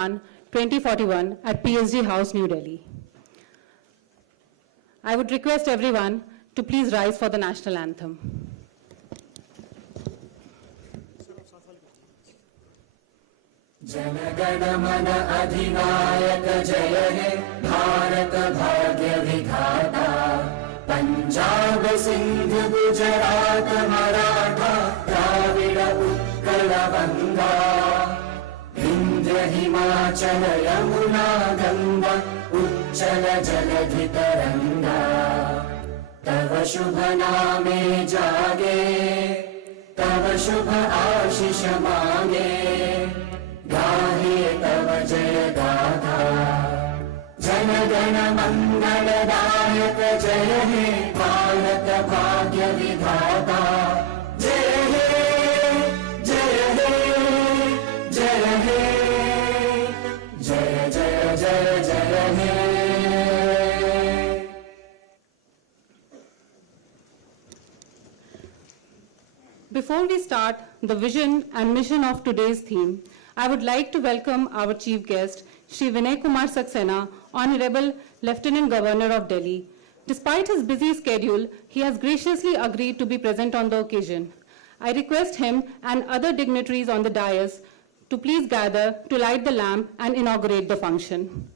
2041 at PSG House, New Delhi. I would request everyone to please rise for the national anthem. जनगण मन अधिनायक जय हे भारत भाग्य विधाता पंजाब सिंध गुजरात मराठा द्राविड उत्कल गंगा विंध्य हिमाचल यमुना गंगा उच्चल जलधि तरंगा तव शुभ नामे जागे तव शुभ आशीष मांगे गाहे तव जय गाथा जन गण मंगलदायक जय हे भारत भाग्य विधाता जय हे जय हे जय हे जय जय जय जय हे. Before we start the vision and mission of today's theme, I would like to welcome our chief guest, Shri Vinai Kumar Saxena, Honorable Lieutenant Governor of Delhi. Despite his busy schedule, he has graciously agreed to be present on the occasion. I request him and other dignitaries on the dais to please gather to light the lamp and inaugurate the function.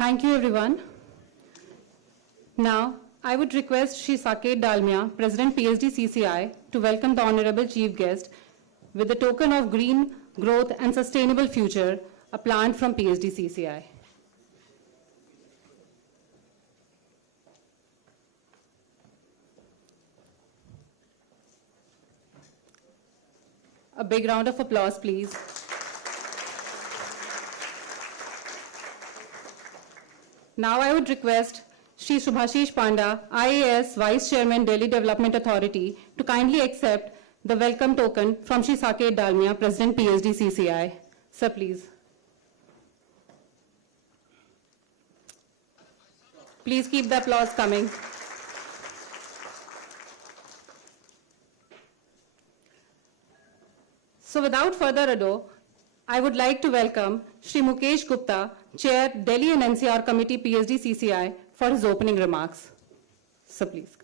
Thank you, everyone. Now, I would request Shri Saket Dalmia, President PSD CCI, to welcome the Honorable Chief Guest with the token of green growth and sustainable future, a plant from PSD CCI. A big round of applause, please. Now I would request Shri Subhashish Panda, IAS Vice Chairman, Delhi Development Authority, to kindly accept the welcome token from Shri Saket Dalmia, President PSD CCI. Sir, please. Please keep the applause coming. So without further ado, I would like to welcome Shri Mukesh Gupta, Chair, Delhi and NCR Committee, PSD CCI, for his opening remarks. So please.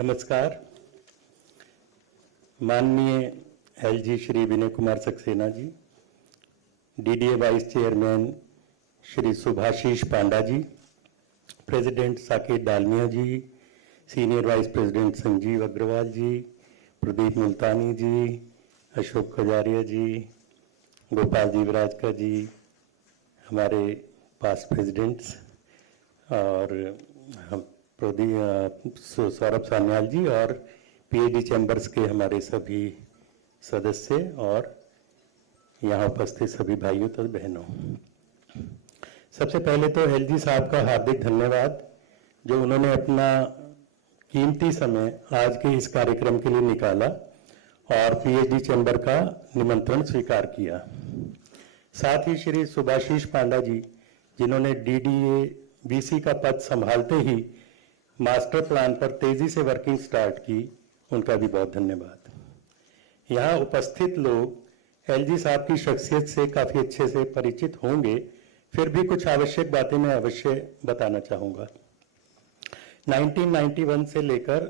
नमस्कार, माननीय LG Shri Vinay Kumar Saxena ji, DDA vice chairman Shri Subhashish Panda ji, president Saket Dalmia ji, senior vice president Sanjeev Agarwal ji, Pradeep Multani ji, Ashok Khajaria ji, Gopal ji Virajkar ji, हमारे पास presidents और सौरभ सान्याल जी और PhD chambers के हमारे सभी सदस्य और यहाँ उपस्थित सभी भाइयों तथा बहनों, सबसे पहले तो एलजी साहब का हार्दिक धन्यवाद जो उन्होंने अपना कीमती समय आज के इस कार्यक्रम के लिए निकाला और पीएचडी चैम्बर का निमंत्रण स्वीकार किया। साथ ही श्री सुभाशीष पांडा जी जिन्होंने डीडीए वीसी का पद संभालते ही मास्टर प्लान पर तेजी से वर्किंग स्टार्ट की, उनका भी बहुत धन्यवाद। यहाँ उपस्थित लोग एलजी साहब की शख्सियत से काफ़ी अच्छे से परिचित होंगे, फिर भी कुछ आवश्यक बातें मैं अवश्य बताना चाहूँगा। 1991 से लेकर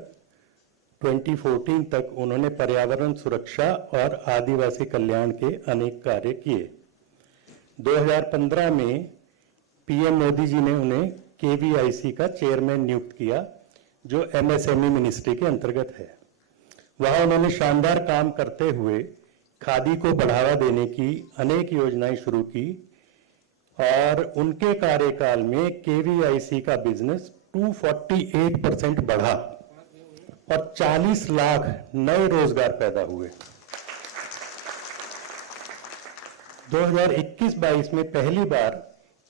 2014 तक उन्होंने पर्यावरण सुरक्षा और आदिवासी कल्याण के अनेक कार्य किए। 2015 में पीएम मोदी जी ने उन्हें केवीआईसी का चेयरमैन नियुक्त किया, जो एमएसएमई मिनिस्ट्री के अंतर्गत है। वहां उन्होंने शानदार काम करते हुए खादी को बढ़ावा देने की अनेक योजनाएं शुरू की और उनके कार्यकाल में केवीआईसी का बिजनेस 248% बढ़ा और 40 लाख नए रोजगार पैदा हुए। 2021-22 में पहली बार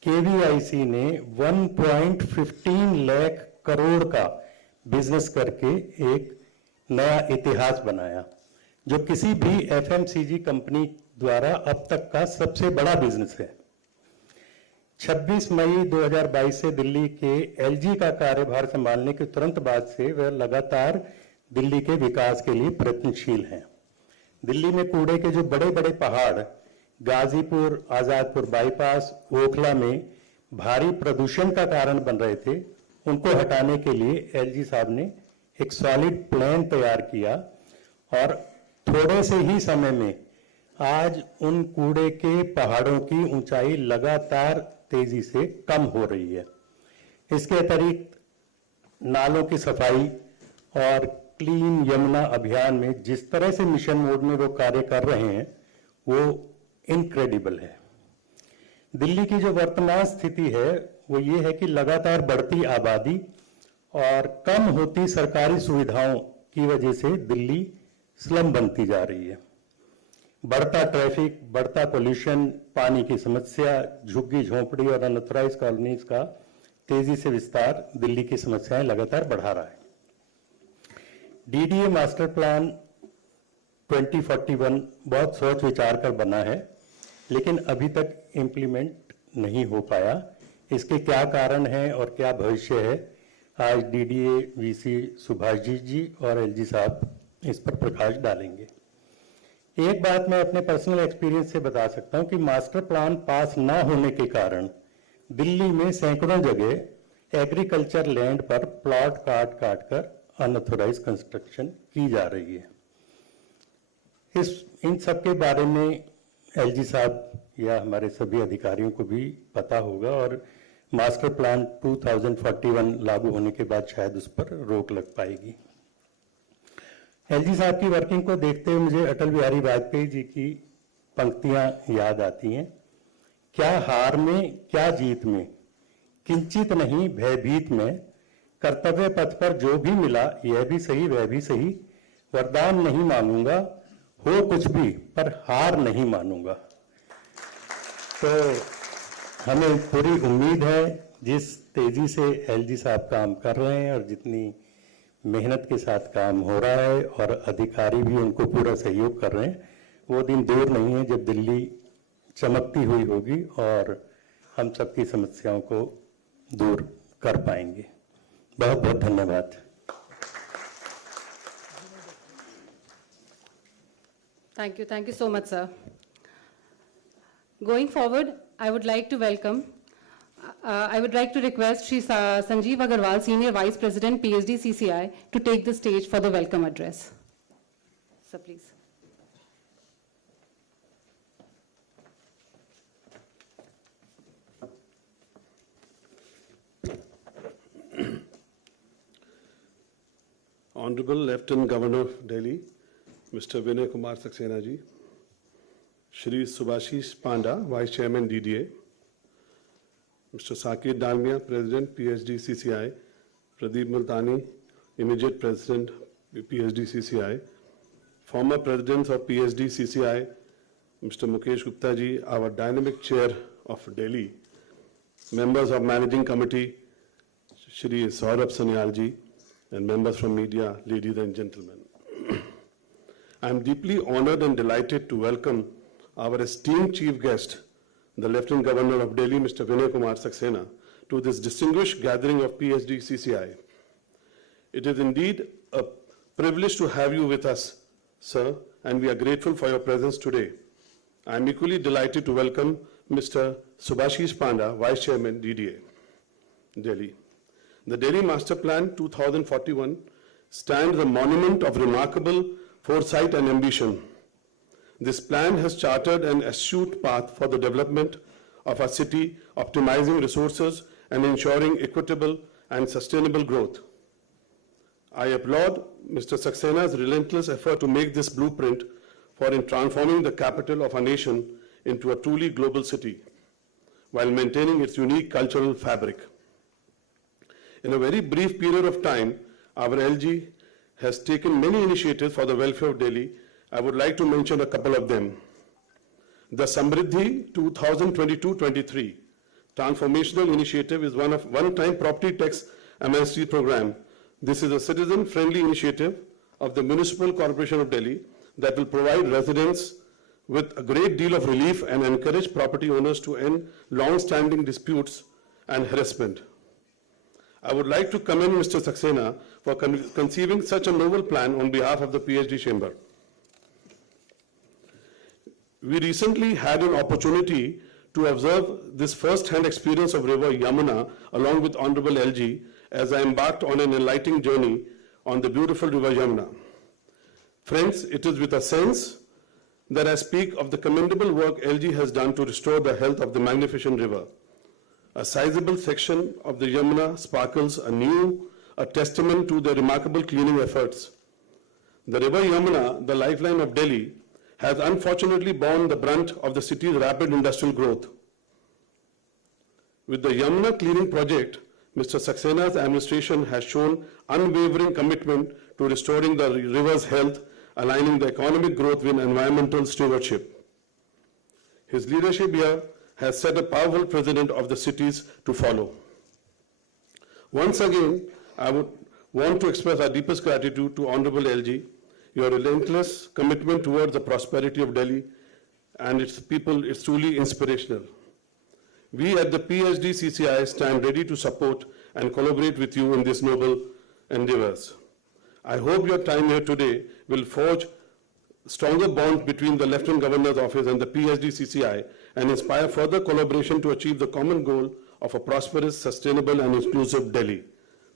केवीआईसी ने 1.15 लाख करोड़ का बिजनेस करके एक नया इतिहास बनाया, जो किसी भी एफएमसीजी कंपनी द्वारा अब तक का सबसे बड़ा बिजनेस है। 26 मई 2022 से दिल्ली के एलजी का कार्यभार संभालने के तुरंत बाद से वह लगातार दिल्ली के विकास के लिए प्रयत्नशील हैं। दिल्ली में कूड़े के जो बड़े बड़े पहाड़ गाजीपुर, आजादपुर बाईपास, ओखला में भारी प्रदूषण का कारण बन रहे थे, उनको हटाने के लिए एलजी साहब ने एक सॉलिड प्लान तैयार किया और थोड़े से ही समय में आज उन कूड़े के पहाड़ों की ऊंचाई लगातार तेजी से कम हो रही है। इसके अतिरिक्त नालों की सफाई और क्लीन यमुना अभियान में जिस तरह से मिशन मोड में वो कार्य कर रहे हैं, वो इनक्रेडिबल है। दिल्ली की जो वर्तमान स्थिति है वो ये है कि लगातार बढ़ती आबादी और कम होती सरकारी सुविधाओं की वजह से दिल्ली स्लम बनती जा रही है। बढ़ता ट्रैफिक, बढ़ता पोल्यूशन, पानी की समस्या, झुग्गी झोंपड़ी और अनऑथराइज्ड कॉलोनीज का तेजी से विस्तार दिल्ली की समस्याएं लगातार बढ़ा रहा है। डीडीए मास्टर प्लान 2041 बहुत सोच विचार कर बना है, लेकिन अभी तक इम्प्लीमेंट नहीं हो पाया। इसके क्या कारण हैं और क्या भविष्य है, आज डीडीए वीसी सुभाष जी और एलजी साहब इस पर प्रकाश डालेंगे। एक बात मैं अपने पर्सनल एक्सपीरियंस से बता सकता हूं कि मास्टर प्लान पास ना होने के कारण दिल्ली में सैकड़ों जगह एग्रीकल्चर लैंड पर प्लॉट काट कर अनऑथराइज कंस्ट्रक्शन की जा रही है। इन सब के बारे में एलजी साहब या हमारे सभी अधिकारियों को भी पता होगा और मास्टर प्लान 2041 लागू होने के बाद शायद उस पर रोक लग पाएगी। एलजी साहब की वर्किंग को देखते हुए मुझे अटल बिहारी वाजपेयी जी की पंक्तियां याद आती हैं। क्या हार में क्या जीत में, किंचित नहीं भयभीत में, कर्तव्य पथ पर जो भी मिला यह भी सही वह भी सही, वरदान नहीं मांगूंगा, हो कुछ भी पर हार नहीं मानूंगा। तो हमें पूरी उम्मीद है, जिस तेजी से एलजी साहब काम कर रहे हैं और जितनी मेहनत के साथ काम हो रहा है और अधिकारी भी उनको पूरा सहयोग कर रहे हैं, वो दिन दूर नहीं है जब दिल्ली चमकती हुई होगी और हम सबकी समस्याओं को दूर कर पाएंगे। बहुत बहुत धन्यवाद। Thank you so much, sir. Going forward, I would like to request Shri Sanjeev Agarwal, Senior Vice President, PhD CCI, to take the stage for the welcome address. Sir, please. Honorable Lieutenant Governor of Delhi, Mr. Vinai Kumar Saxena ji, Shri Subhashish Panda, Vice Chairman DDA, Mr. Sakir Dalmia, President PhD CCI, Pradeep Multani, Immediate President PhD CCI, former Presidents of PhD CCI, Mr. Mukesh Gupta ji, our Dynamic Chair of Delhi, members of Managing Committee, Shri Saurabh Sanyal ji, and members from media, ladies and gentlemen. I am deeply honored and delighted to welcome our esteemed chief guest, the Lieutenant Governor of Delhi, Mr. Vinai Kumar Saxena, to this distinguished gathering of PhD CCI. It is indeed a privilege to have you with us, sir, and we are grateful for your presence today. I am equally delighted to welcome Mr. Subhashish Panda, Vice Chairman, DDA, Delhi. The Delhi Master Plan 2041 stands a monument of remarkable foresight and ambition. This plan has charted an astute path for the development of our city, optimizing resources and ensuring equitable and sustainable growth. I applaud Mr. Saxena's relentless effort to make this blueprint for transforming the capital of our nation into a truly global city, while maintaining its unique cultural fabric. In a very brief period of time, our LG has taken many initiatives for the welfare of Delhi. I would like to mention a couple of them. The Samriddhi 2022-23 transformational initiative is one-time property tax amnesty program. This is a citizen-friendly initiative of the Municipal Corporation of Delhi that will provide residents with a great deal of relief and encourage property owners to end long-standing disputes and harassment. I would like to commend Mr. Saxena for conceiving such a novel plan on behalf of the PhD Chamber. We recently had an opportunity to observe this first-hand experience of River Yamuna along with Honorable LG as I embarked on an enlightening journey on the beautiful River Yamuna. Friends, it is with a sense that I speak of the commendable work LG has done to restore the health of the magnificent river. A sizable section of the Yamuna sparkles anew, a testament to the remarkable cleaning efforts. The River Yamuna, the lifeline of Delhi, has unfortunately borne the brunt of the city's rapid industrial growth. With the Yamuna cleaning project, Mr. Saxena's administration has shown unwavering commitment to restoring the river's health, aligning the economic growth with environmental stewardship. His leadership here has set a powerful precedent of the cities to follow. Once again, I would want to express our deepest gratitude to Honorable LG. Your relentless commitment towards the prosperity of Delhi and its people is truly inspirational. We at the PhD CCI stand ready to support and collaborate with you in these noble endeavors. I hope your time here today will forge stronger bonds between the Lieutenant Governor's Office and the PhD CCI and inspire further collaboration to achieve the common goal of a prosperous, sustainable and inclusive Delhi.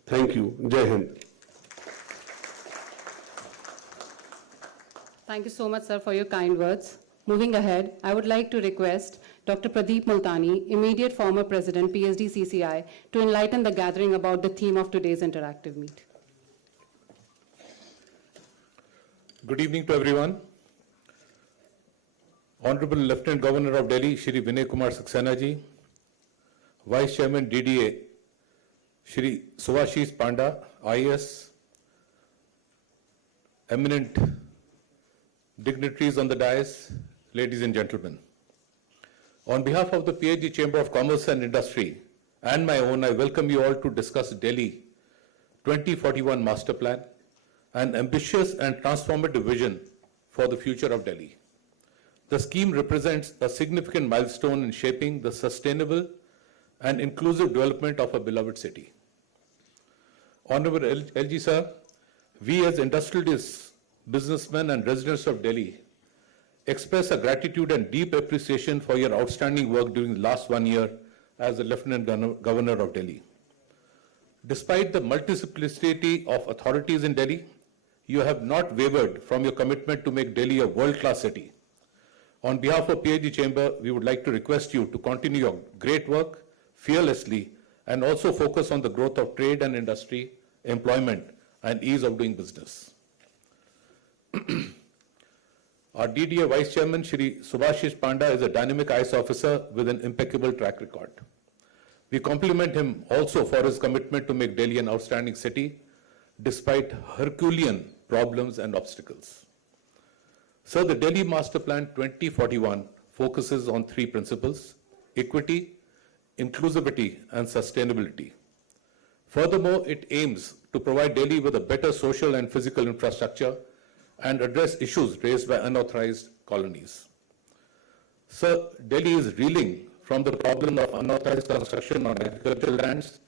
Thank you. Jai Hind. Thank you so much, sir, for your kind words. Moving ahead, I would like to request Dr. Pradeep Multani, immediate former president, PhD CCI, to enlighten the gathering about the theme of today's interactive meet. Good evening to everyone. Honorable Lieutenant Governor of Delhi, Shri Vinai Kumar Saxena ji, Vice Chairman DDA, Shri Subhashish Panda, IAS, eminent dignitaries on the dais, ladies and gentlemen. On behalf of the PhD Chamber of Commerce and Industry and my own, I welcome you all to discuss Delhi 2041 Master Plan, an ambitious and transformative vision for the future of Delhi. The scheme represents a significant milestone in shaping the sustainable and inclusive development of a beloved city. Honorable LG sir, we as industrialists, businessmen and residents of Delhi express our gratitude and deep appreciation for your outstanding work during the last 1 year as the Lieutenant Governor of Delhi. Despite the multiplicity of authorities in Delhi, you have not wavered from your commitment to make Delhi a world-class city. On behalf of PhD Chamber, we would like to request you to continue your great work fearlessly and also focus on the growth of trade and industry, employment, and ease of doing business. Our DDA Vice Chairman, Shri Subhashish Panda, is a dynamic IAS officer with an impeccable track record. We compliment him also for his commitment to make Delhi an outstanding city, despite Herculean problems and obstacles. Sir, the Delhi Master Plan 2041 focuses on 3 principles: equity, inclusivity, and sustainability. Furthermore, it aims to provide Delhi with a better social and physical infrastructure and address issues raised by unauthorized colonies. Sir, Delhi is reeling from the problem of unauthorized construction on agricultural lands,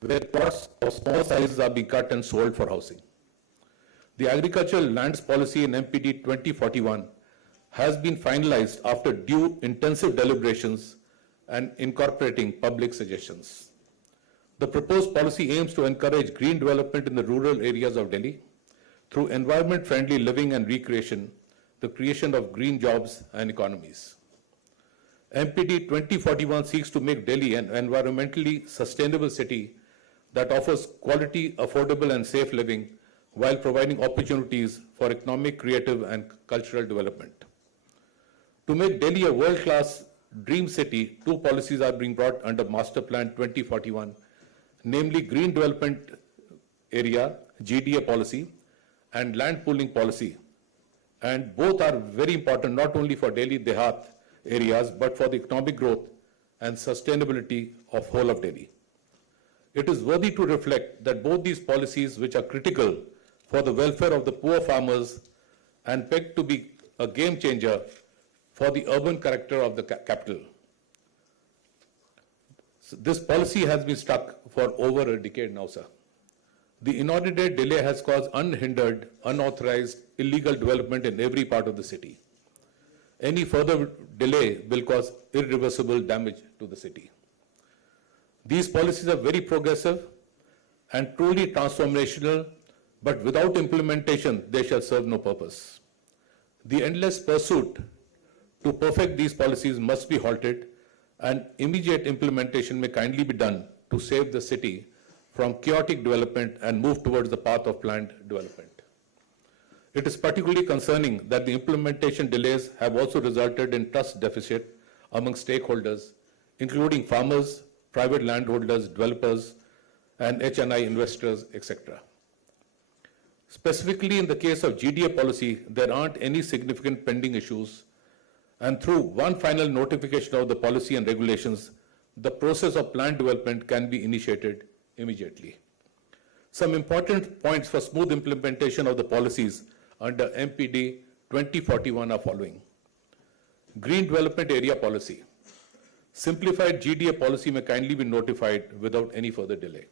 where plots of small sizes are being cut and sold for housing. The Agricultural Lands Policy in MPD 2041 has been finalized after due intensive deliberations and incorporating public suggestions. The proposed policy aims to encourage green development in the rural areas of Delhi through environment-friendly living and recreation, the creation of green jobs and economies. MPD 2041 seeks to make Delhi an environmentally sustainable city that offers quality, affordable and safe living while providing opportunities for economic, creative and cultural development. To make Delhi a world-class dream city, two policies are being brought under Master Plan 2041, namely Green Development Area, GDA policy, and Land Pooling policy. And both are very important not only for Delhi Dehat areas, but for the economic growth and sustainability of whole of Delhi. It is worthy to reflect that both these policies, which are critical for the welfare of the poor farmers and pegged to be a game changer for the urban character of the capital. So this policy has been stuck for over a decade now, sir. The inordinate delay has caused unhindered, unauthorized, illegal development in every part of the city. Any further delay will cause irreversible damage to the city. These policies are very progressive and truly transformational, but without implementation, they shall serve no purpose. The endless pursuit to perfect these policies must be halted, and immediate implementation may kindly be done to save the city from chaotic development and move towards the path of planned development. It is particularly concerning that the implementation delays have also resulted in trust deficit among stakeholders, including farmers, private landholders, developers, and HNI investors, etc. Specifically in the case of GDA policy, there aren't any significant pending issues, and through one final notification of the policy and regulations, the process of planned development can be initiated immediately. Some important points for smooth implementation of the policies under MPD 2041 are following. Green Development Area Policy. Simplified GDA policy may kindly be notified without any further delay.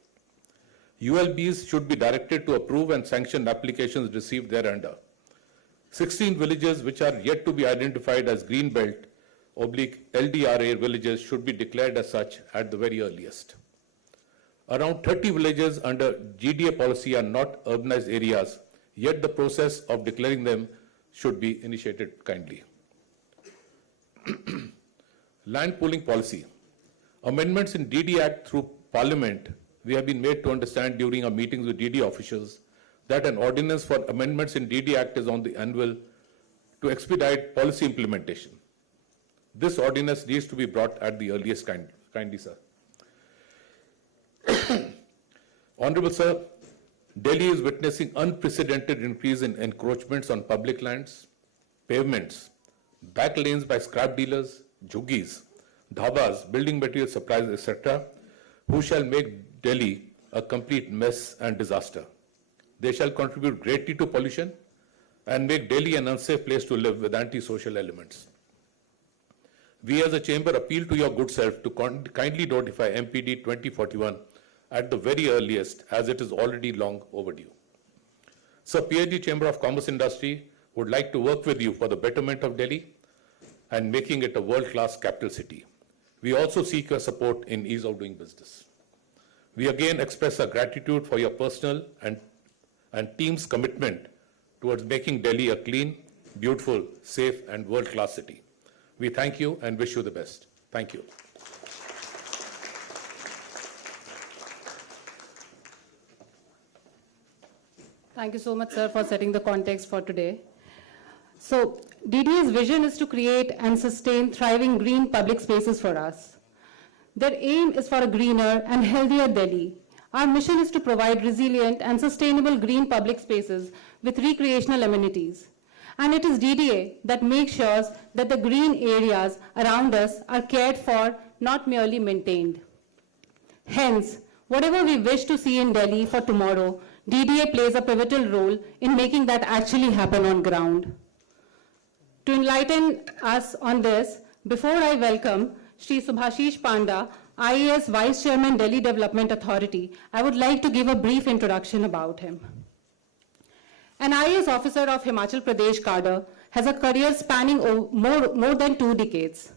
ULBs should be directed to approve and sanction applications received thereunder. 16 villages which are yet to be identified as Green Belt / LDRA villages should be declared as such at the very earliest. Around 30 villages under GDA policy are not urbanized areas, yet the process of declaring them should be initiated kindly. Land pooling policy. Amendments in DD Act through Parliament, we have been made to understand during our meetings with DD officials that an ordinance for amendments in DD Act is on the anvil to expedite policy implementation. This ordinance needs to be brought at the earliest kindly, sir. Honorable Sir, Delhi is witnessing unprecedented increase in encroachments on public lands, pavements, back lanes by scrap dealers, jhuggies, dhabas, building material suppliers, etc., who shall make Delhi a complete mess and disaster. They shall contribute greatly to pollution and make Delhi an unsafe place to live with anti-social elements. We as a chamber appeal to your good self to kindly notify MPD 2041 at the very earliest, as it is already long overdue. So PhD Chamber of Commerce Industry would like to work with you for the betterment of Delhi and making it a world-class capital city. We also seek your support in ease of doing business. We again express our gratitude for your personal and team's commitment towards making Delhi a clean, beautiful, safe, and world-class city. We thank you and wish you the best. Thank you. Thank you so much, sir, for setting the context for today. So, DDA's vision is to create and sustain thriving green public spaces for us. Their aim is for a greener and healthier Delhi. Our mission is to provide resilient and sustainable green public spaces with recreational amenities. And it is DDA that makes sure that the green areas around us are cared for, not merely maintained. Hence, whatever we wish to see in Delhi for tomorrow, DDA plays a pivotal role in making that actually happen on ground. To enlighten us on this, before I welcome Shri Subhashish Panda, IAS Vice Chairman, Delhi Development Authority, I would like to give a brief introduction about him. An IAS officer of Himachal Pradesh cadre, has a career spanning more than 2 decades.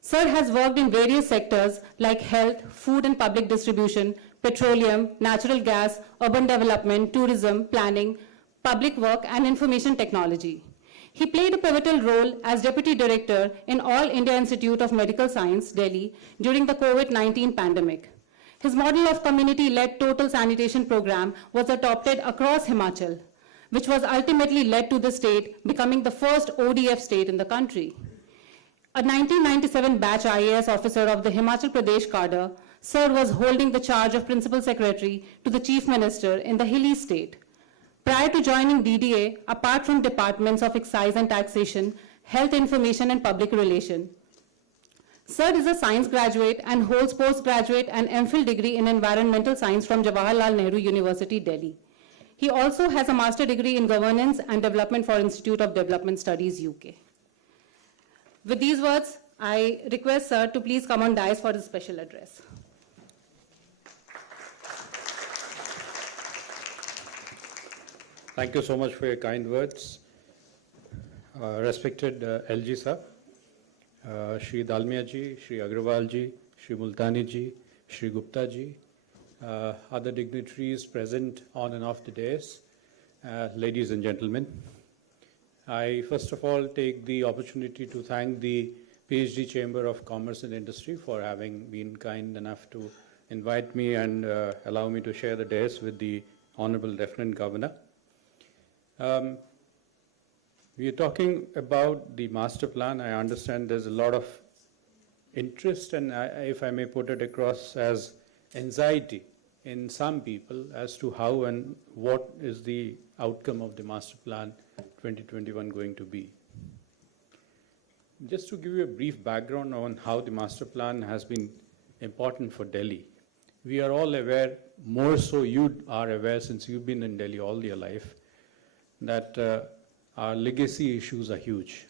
Sir has worked in various sectors like health, food and public distribution, petroleum, natural gas, urban development, tourism, planning, public work, and information technology. He played a pivotal role as Deputy Director in All India Institute of Medical Science, Delhi, during the COVID-19 pandemic. His model of community-led total sanitation program was adopted across Himachal, which was ultimately led to the state becoming the first ODF state in the country. A 1997 batch IAS officer of the Himachal Pradesh cadre, Sir was holding the charge of Principal Secretary to the Chief Minister in the hilly state. Prior to joining DDA, apart from departments of excise and taxation, health information and public relation, Sir is a science graduate and holds postgraduate and MPhil degree in environmental science from Jawaharlal Nehru University, Delhi. He also has a master degree in governance and development for Institute of Development Studies, UK. With these words, I request Sir to please come on dais for his special address. Thank you so much for your kind words. Respected LG sir, Shri Dalmia ji, Shri Agrawal ji, Shri Multani ji, Shri Gupta ji, other dignitaries present on and off the dais, ladies and gentlemen. I first of all take the opportunity to thank the PhD Chamber of Commerce and Industry for having been kind enough to invite me and allow me to share the dais with the Honorable Lieutenant Governor. We are talking about the master plan. I understand there's a lot of interest and, if I may put it across, as anxiety in some people as to how and what is the outcome of the master plan 2021 going to be. Just to give you a brief background on how the master plan has been important for Delhi. We are all aware, more so you are aware since you've been in Delhi all your life, that our legacy issues are huge,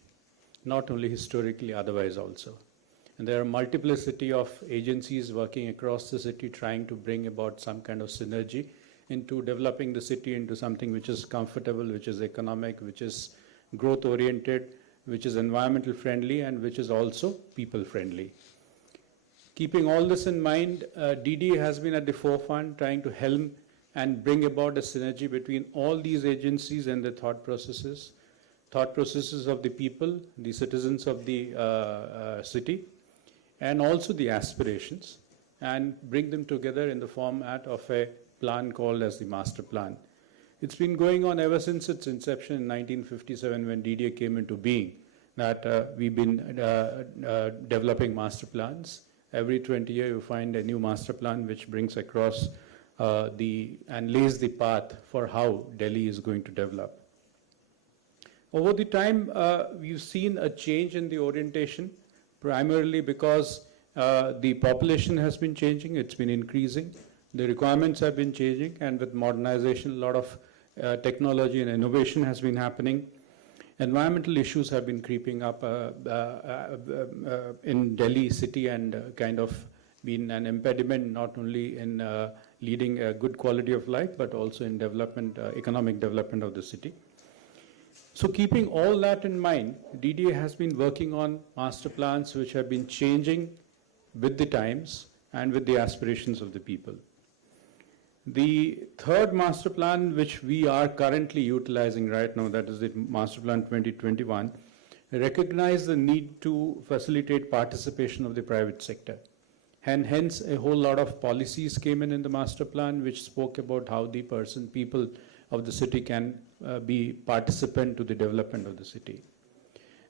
not only historically, otherwise also. And there are multiplicity of agencies working across the city trying to bring about some kind of synergy into developing the city into something which is comfortable, which is economic, which is growth oriented, which is environmental friendly, and which is also people friendly. Keeping all this in mind, DD has been at the forefront trying to help and bring about a synergy between all these agencies and their thought processes of the people, the citizens of the city, and also the aspirations, and bring them together in the format of a plan called as the master plan. It's been going on ever since its inception in 1957 when DDA came into being, that we've been developing master plans. Every 20 years you find a new master plan which brings across and lays the path for how Delhi is going to develop. Over the time, we've seen a change in the orientation, primarily because the population has been changing, it's been increasing, the requirements have been changing, and with modernization, a lot of technology and innovation has been happening. Environmental issues have been creeping up in Delhi city and kind of been an impediment not only in leading a good quality of life, but also in development, economic development of the city. So keeping all that in mind, DDA has been working on master plans which have been changing with the times and with the aspirations of the people. The third master plan which we are currently utilizing right now, that is the Master Plan 2021, recognize the need to facilitate participation of the private sector. And hence a whole lot of policies came in the master plan which spoke about how the people of the city can be participant to the development of the city.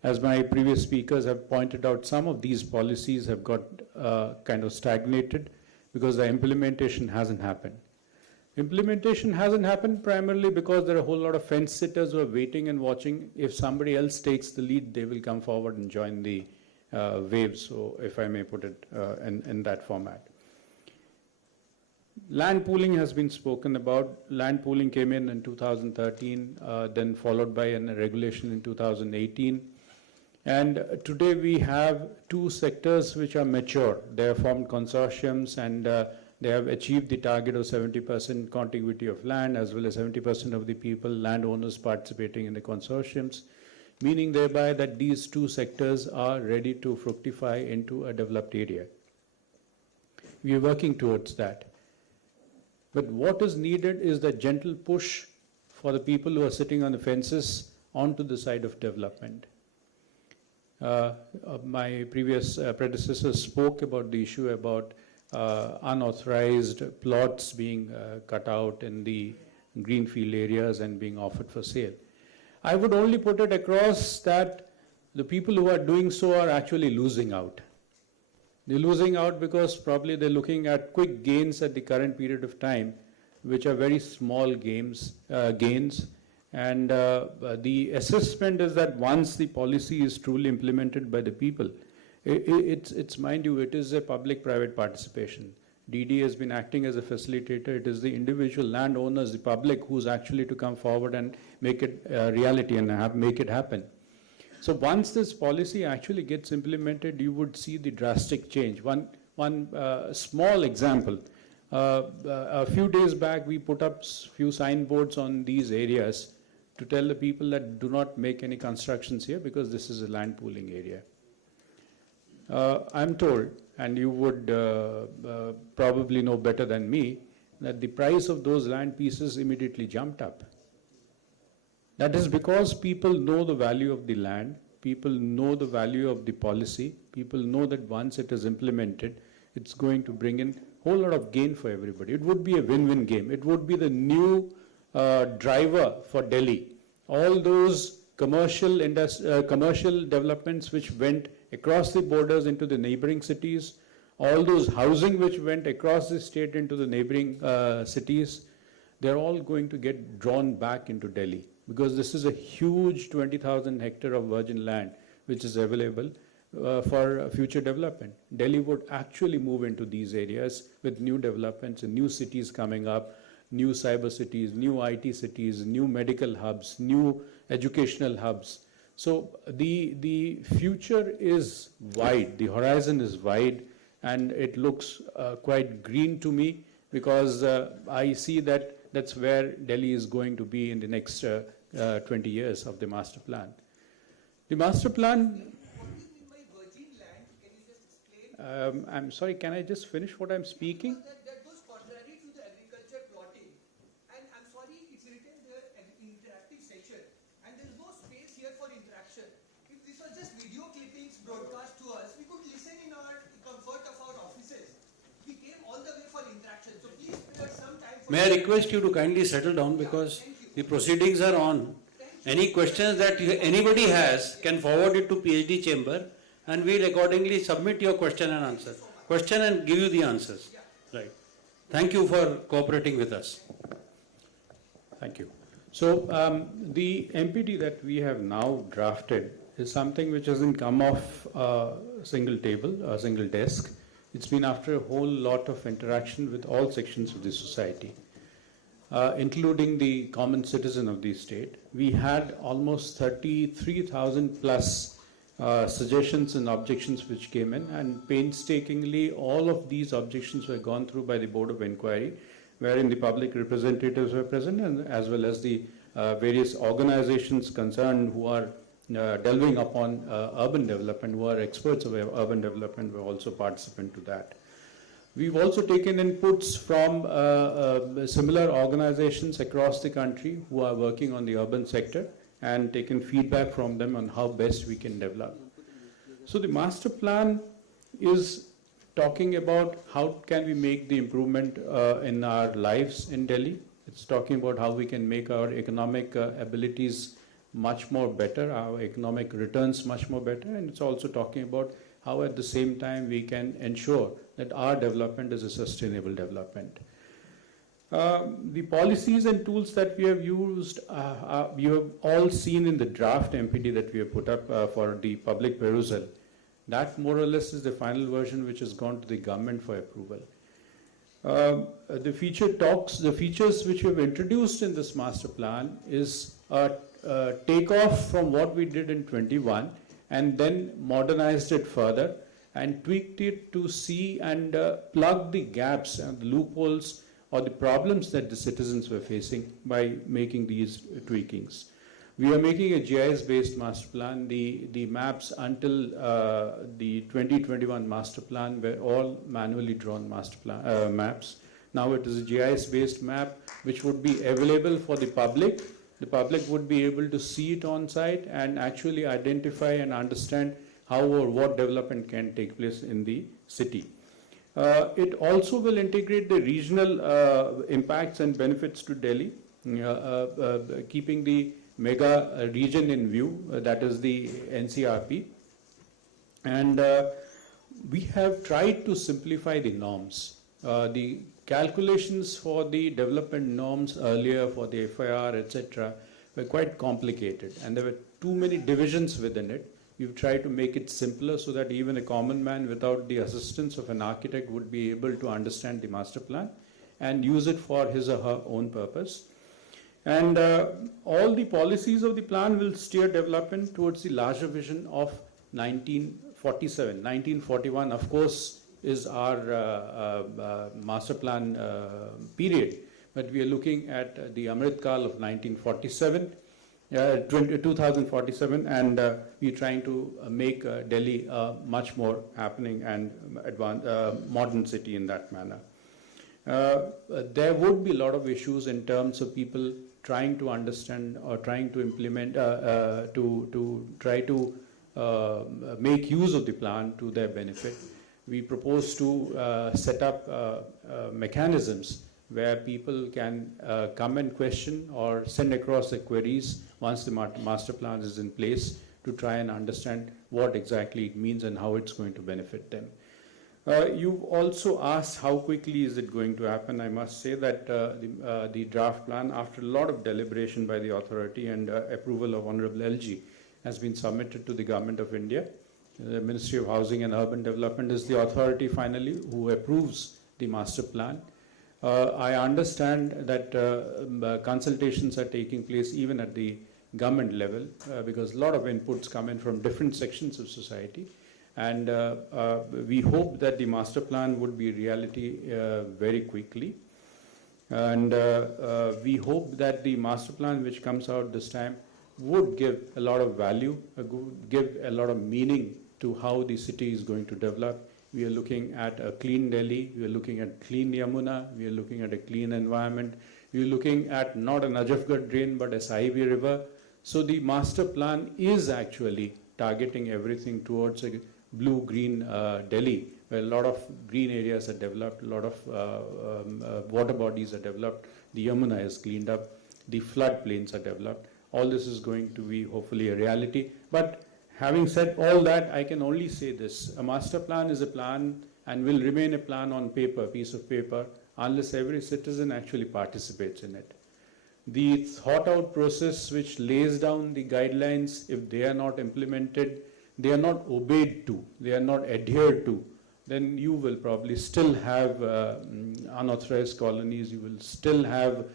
As my previous speakers have pointed out, some of these policies have got kind of stagnated because the implementation hasn't happened. Implementation hasn't happened primarily because there are a whole lot of fence sitters who are waiting and watching. If somebody else takes the lead, they will come forward and join the wave, so if I may put it in that format. Land pooling has been spoken about. Land pooling came in 2013, then followed by a regulation in 2018. And today we have two sectors which are mature. They have formed consortiums and they have achieved the target of 70% contiguity of land, as well as 70% of the people, landowners participating in the consortiums. meaning thereby that these two sectors are ready to fructify into a developed area. We are working towards that. But what is needed is the gentle push for the people who are sitting on the fences onto the side of development. My previous predecessors spoke about the issue about unauthorized plots being cut out in the greenfield areas and being offered for sale. I would only put it across that the people who are doing so are actually losing out. They're losing out because probably they're looking at quick gains at the current period of time, which are very small gains. And the assessment is that once the policy is truly implemented by the people, it's mind you, it is a public-private participation. DD has been acting as a facilitator. It is the individual landowners, the public, who's actually to come forward and make it a reality and make it happen. So once this policy actually gets implemented, you would see the drastic change. One small example. A few days back, we put up few signboards on these areas to tell the people that do not make any constructions here because this is a land pooling area. I'm told, and you would probably know better than me, that the price of those land pieces immediately jumped up. That is because people know the value of the land, people know the value of the policy, people know that once it is implemented, it's going to bring in a whole lot of gain for everybody. It would be a win-win game. It would be the new driver for Delhi. All those commercial developments which went across the borders into the neighboring cities, all those housing which went across the state into the neighboring cities, they're all going to get drawn back into Delhi because this is a huge 20,000 hectare of virgin land which is available for future development. Delhi would actually move into these areas with new developments and new cities coming up, new cyber cities, new IT cities, new medical hubs, new educational hubs. So the future is wide, the horizon is wide, and it looks quite green to me because I see that that's where Delhi is going to be in the next 20 years of the master plan. The master plan... I'm sorry, can I just finish what I'm speaking? That goes contrary to the agriculture plotting. And I'm sorry, it's written there as an interactive section. And there's no space here for interaction. If this was just video clippings broadcast to us, we could listen in our comfort of our offices. We came all the way for interaction. So please spare some time for... May I request you to kindly settle down because the proceedings are on. Any questions that anybody has can forward it to PhD chamber and we'll accordingly submit your question and answer. Question and give you the answers. Right. Thank you for cooperating with us. Thank you. So the MPT that we have now drafted is something which hasn't come off a single table, a single desk. It's been after a whole lot of interaction with all sections of the society, including the common citizen of the state. We had almost 33,000 plus suggestions and objections which came in, and painstakingly all of these objections were gone through by the Board of Inquiry, wherein the public representatives were present and as well as the various organizations concerned who are delving upon urban development, who are experts of urban development, were also participant to that. We've also taken inputs from similar organizations across the country who are working on the urban sector and taken feedback from them on how best we can develop. So the master plan is talking about how can we make the improvement in our lives in Delhi. It's talking about how we can make our economic abilities much more better, our economic returns much more better, and it's also talking about how at the same time we can ensure that our development is a sustainable development. The policies and tools that we have used, you have all seen in the draft MPT that we have put up for the public perusal. That more or less is the final version which has gone to the government for approval. The features which we have introduced in this master plan is a takeoff from what we did in 21 and then modernized it further and tweaked it to see and plug the gaps and the loopholes or the problems that the citizens were facing by making these tweakings. We are making a GIS-based master plan. The maps until the 2021 master plan were all manually drawn master plan maps. Now it is a GIS-based map which would be available for the public. The public would be able to see it on site and actually identify and understand how or what development can take place in the city. It also will integrate the regional impacts and benefits to Delhi, keeping the mega region in view, that is the NCRP. And we have tried to simplify the norms. The calculations for the development norms earlier for the FIR, etc., were quite complicated, and there were too many divisions within it. We've tried to make it simpler so that even a common man without the assistance of an architect would be able to understand the master plan and use it for his or her own purpose. And all the policies of the plan will steer development towards the larger vision of 1947. 1941, of course, is our master plan period, but we are looking at the Amrit Kal of 1947, 2047, and we're trying to make Delhi a much more happening and modern city in that manner. There would be a lot of issues in terms of people trying to understand or trying to implement, to try to make use of the plan to their benefit. We propose to set up mechanisms where people can come and question or send across their queries once the master plan is in place to try and understand what exactly it means and how it's going to benefit them. You've also asked how quickly is it going to happen. I must say that the draft plan, after a lot of deliberation by the authority and approval of Honorable LG, has been submitted to the Government of India. The Ministry of Housing and Urban Development is the authority finally who approves the master plan. I understand that consultations are taking place even at the government level because a lot of inputs come in from different sections of society. And we hope that the master plan would be reality very quickly. And we hope that the master plan which comes out this time would give a lot of value, give a lot of meaning to how the city is going to develop. We are looking at a clean Delhi, we are looking at clean Yamuna, we are looking at a clean environment, we are looking at not a Najafgarh drain but a Sahibi river. So the master plan is actually targeting everything towards a blue-green Delhi, where a lot of green areas are developed, a lot of water bodies are developed, the Yamuna is cleaned up, the floodplains are developed. All this is going to be hopefully a reality. But having said all that, I can only say this. A master plan is a plan and will remain a plan on paper, piece of paper, unless every citizen actually participates in it. The thought-out process which lays down the guidelines, if they are not implemented, they are not obeyed to, they are not adhered to, then you will probably still have unauthorized colonies, you will still have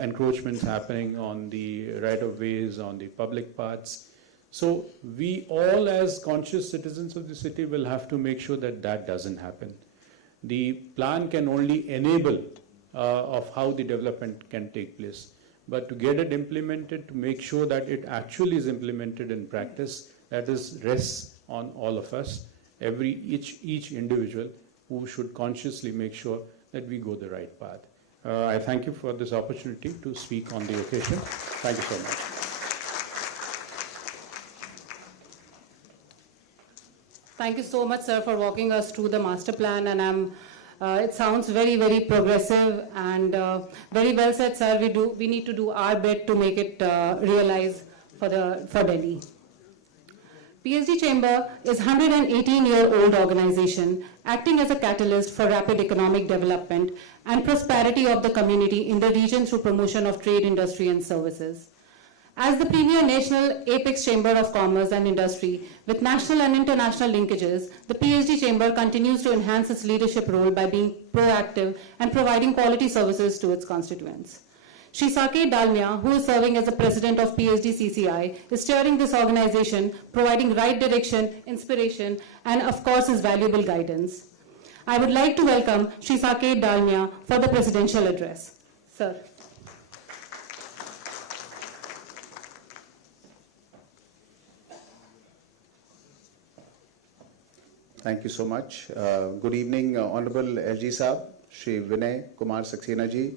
encroachments happening on the right-of-ways, on the public paths. So we all as conscious citizens of the city will have to make sure that that doesn't happen. The plan can only enable of how the development can take place. But to get it implemented, to make sure that it actually is implemented in practice, that is rests on all of us, each individual who should consciously make sure that we go the right path. I thank you for this opportunity to speak on the occasion. Thank you so much. Thank you so much, sir, for walking us through the master plan, and it sounds very, very progressive and very well said, sir. We need to do our bit to make it realize for Delhi. PSD Chamber is a 118-year-old organization acting as a catalyst for rapid economic development and prosperity of the community in the region through promotion of trade, industry, and services. As the premier national apex chamber of commerce and industry with national and international linkages, the PSD Chamber continues to enhance its leadership role by being proactive and providing quality services to its constituents. Shri Saket Dalmia, who is serving as the president of PSD CCI, is steering this organization, providing right direction, inspiration, and of course his valuable guidance. I would like to welcome Shri Saket Dalmia for the presidential address. Sir. Thank you so much. Good evening, Honorable LG Saab, Shri Vinai Kumar Saxena ji,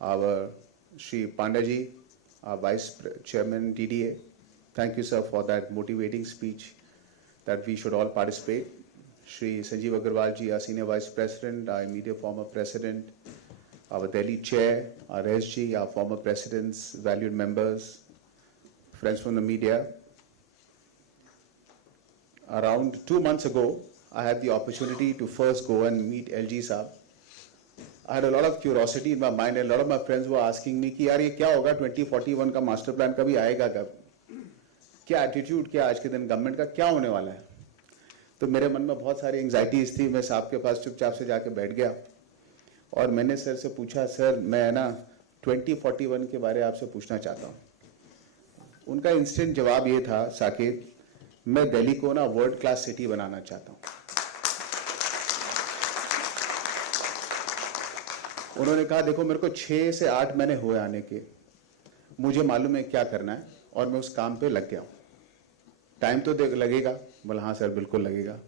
our Shri Panda ji, our Vice Chairman DDA. Thank you, sir, for that motivating speech that we should all participate. Shri Sanjeev Agarwal ji, our Senior Vice President, our immediate former President, our Delhi Chair, our SG, our former Presidents, valued members, friends from the media. Around 2 months ago, I had the opportunity to first go and meet LG Saab. I had a lot of curiosity in my mind and a lot of my friends were asking me कि यार ये क्या होगा 2041 का master plan कभी आएगा कब, क्या एटीट्यूड क्या आज के दिन गवर्नमेंट का क्या होने वाला है. तो मेरे मन में बहुत सारी एंग्जाइटीज थी. मैं साहब के पास चुपचाप से जाके बैठ गया और मैंने सर से पूछा, सर मैं ना 2041 के बारे आपसे पूछना चाहता हूँ. उनका इंस्टेंट जवाब ये था, साकिब मैं दिल्ली को ना वर्ल्ड क्लास सिटी बनाना चाहता हूँ. उन्होंने कहा देखो मेरे को 6 से 8 महीने हुए आने के, मुझे मालूम है क्या करना है और मैं उस काम पे लग गया हूँ. टाइम तो लगेगा. बोला हाँ सर बिल्कुल लगेगा.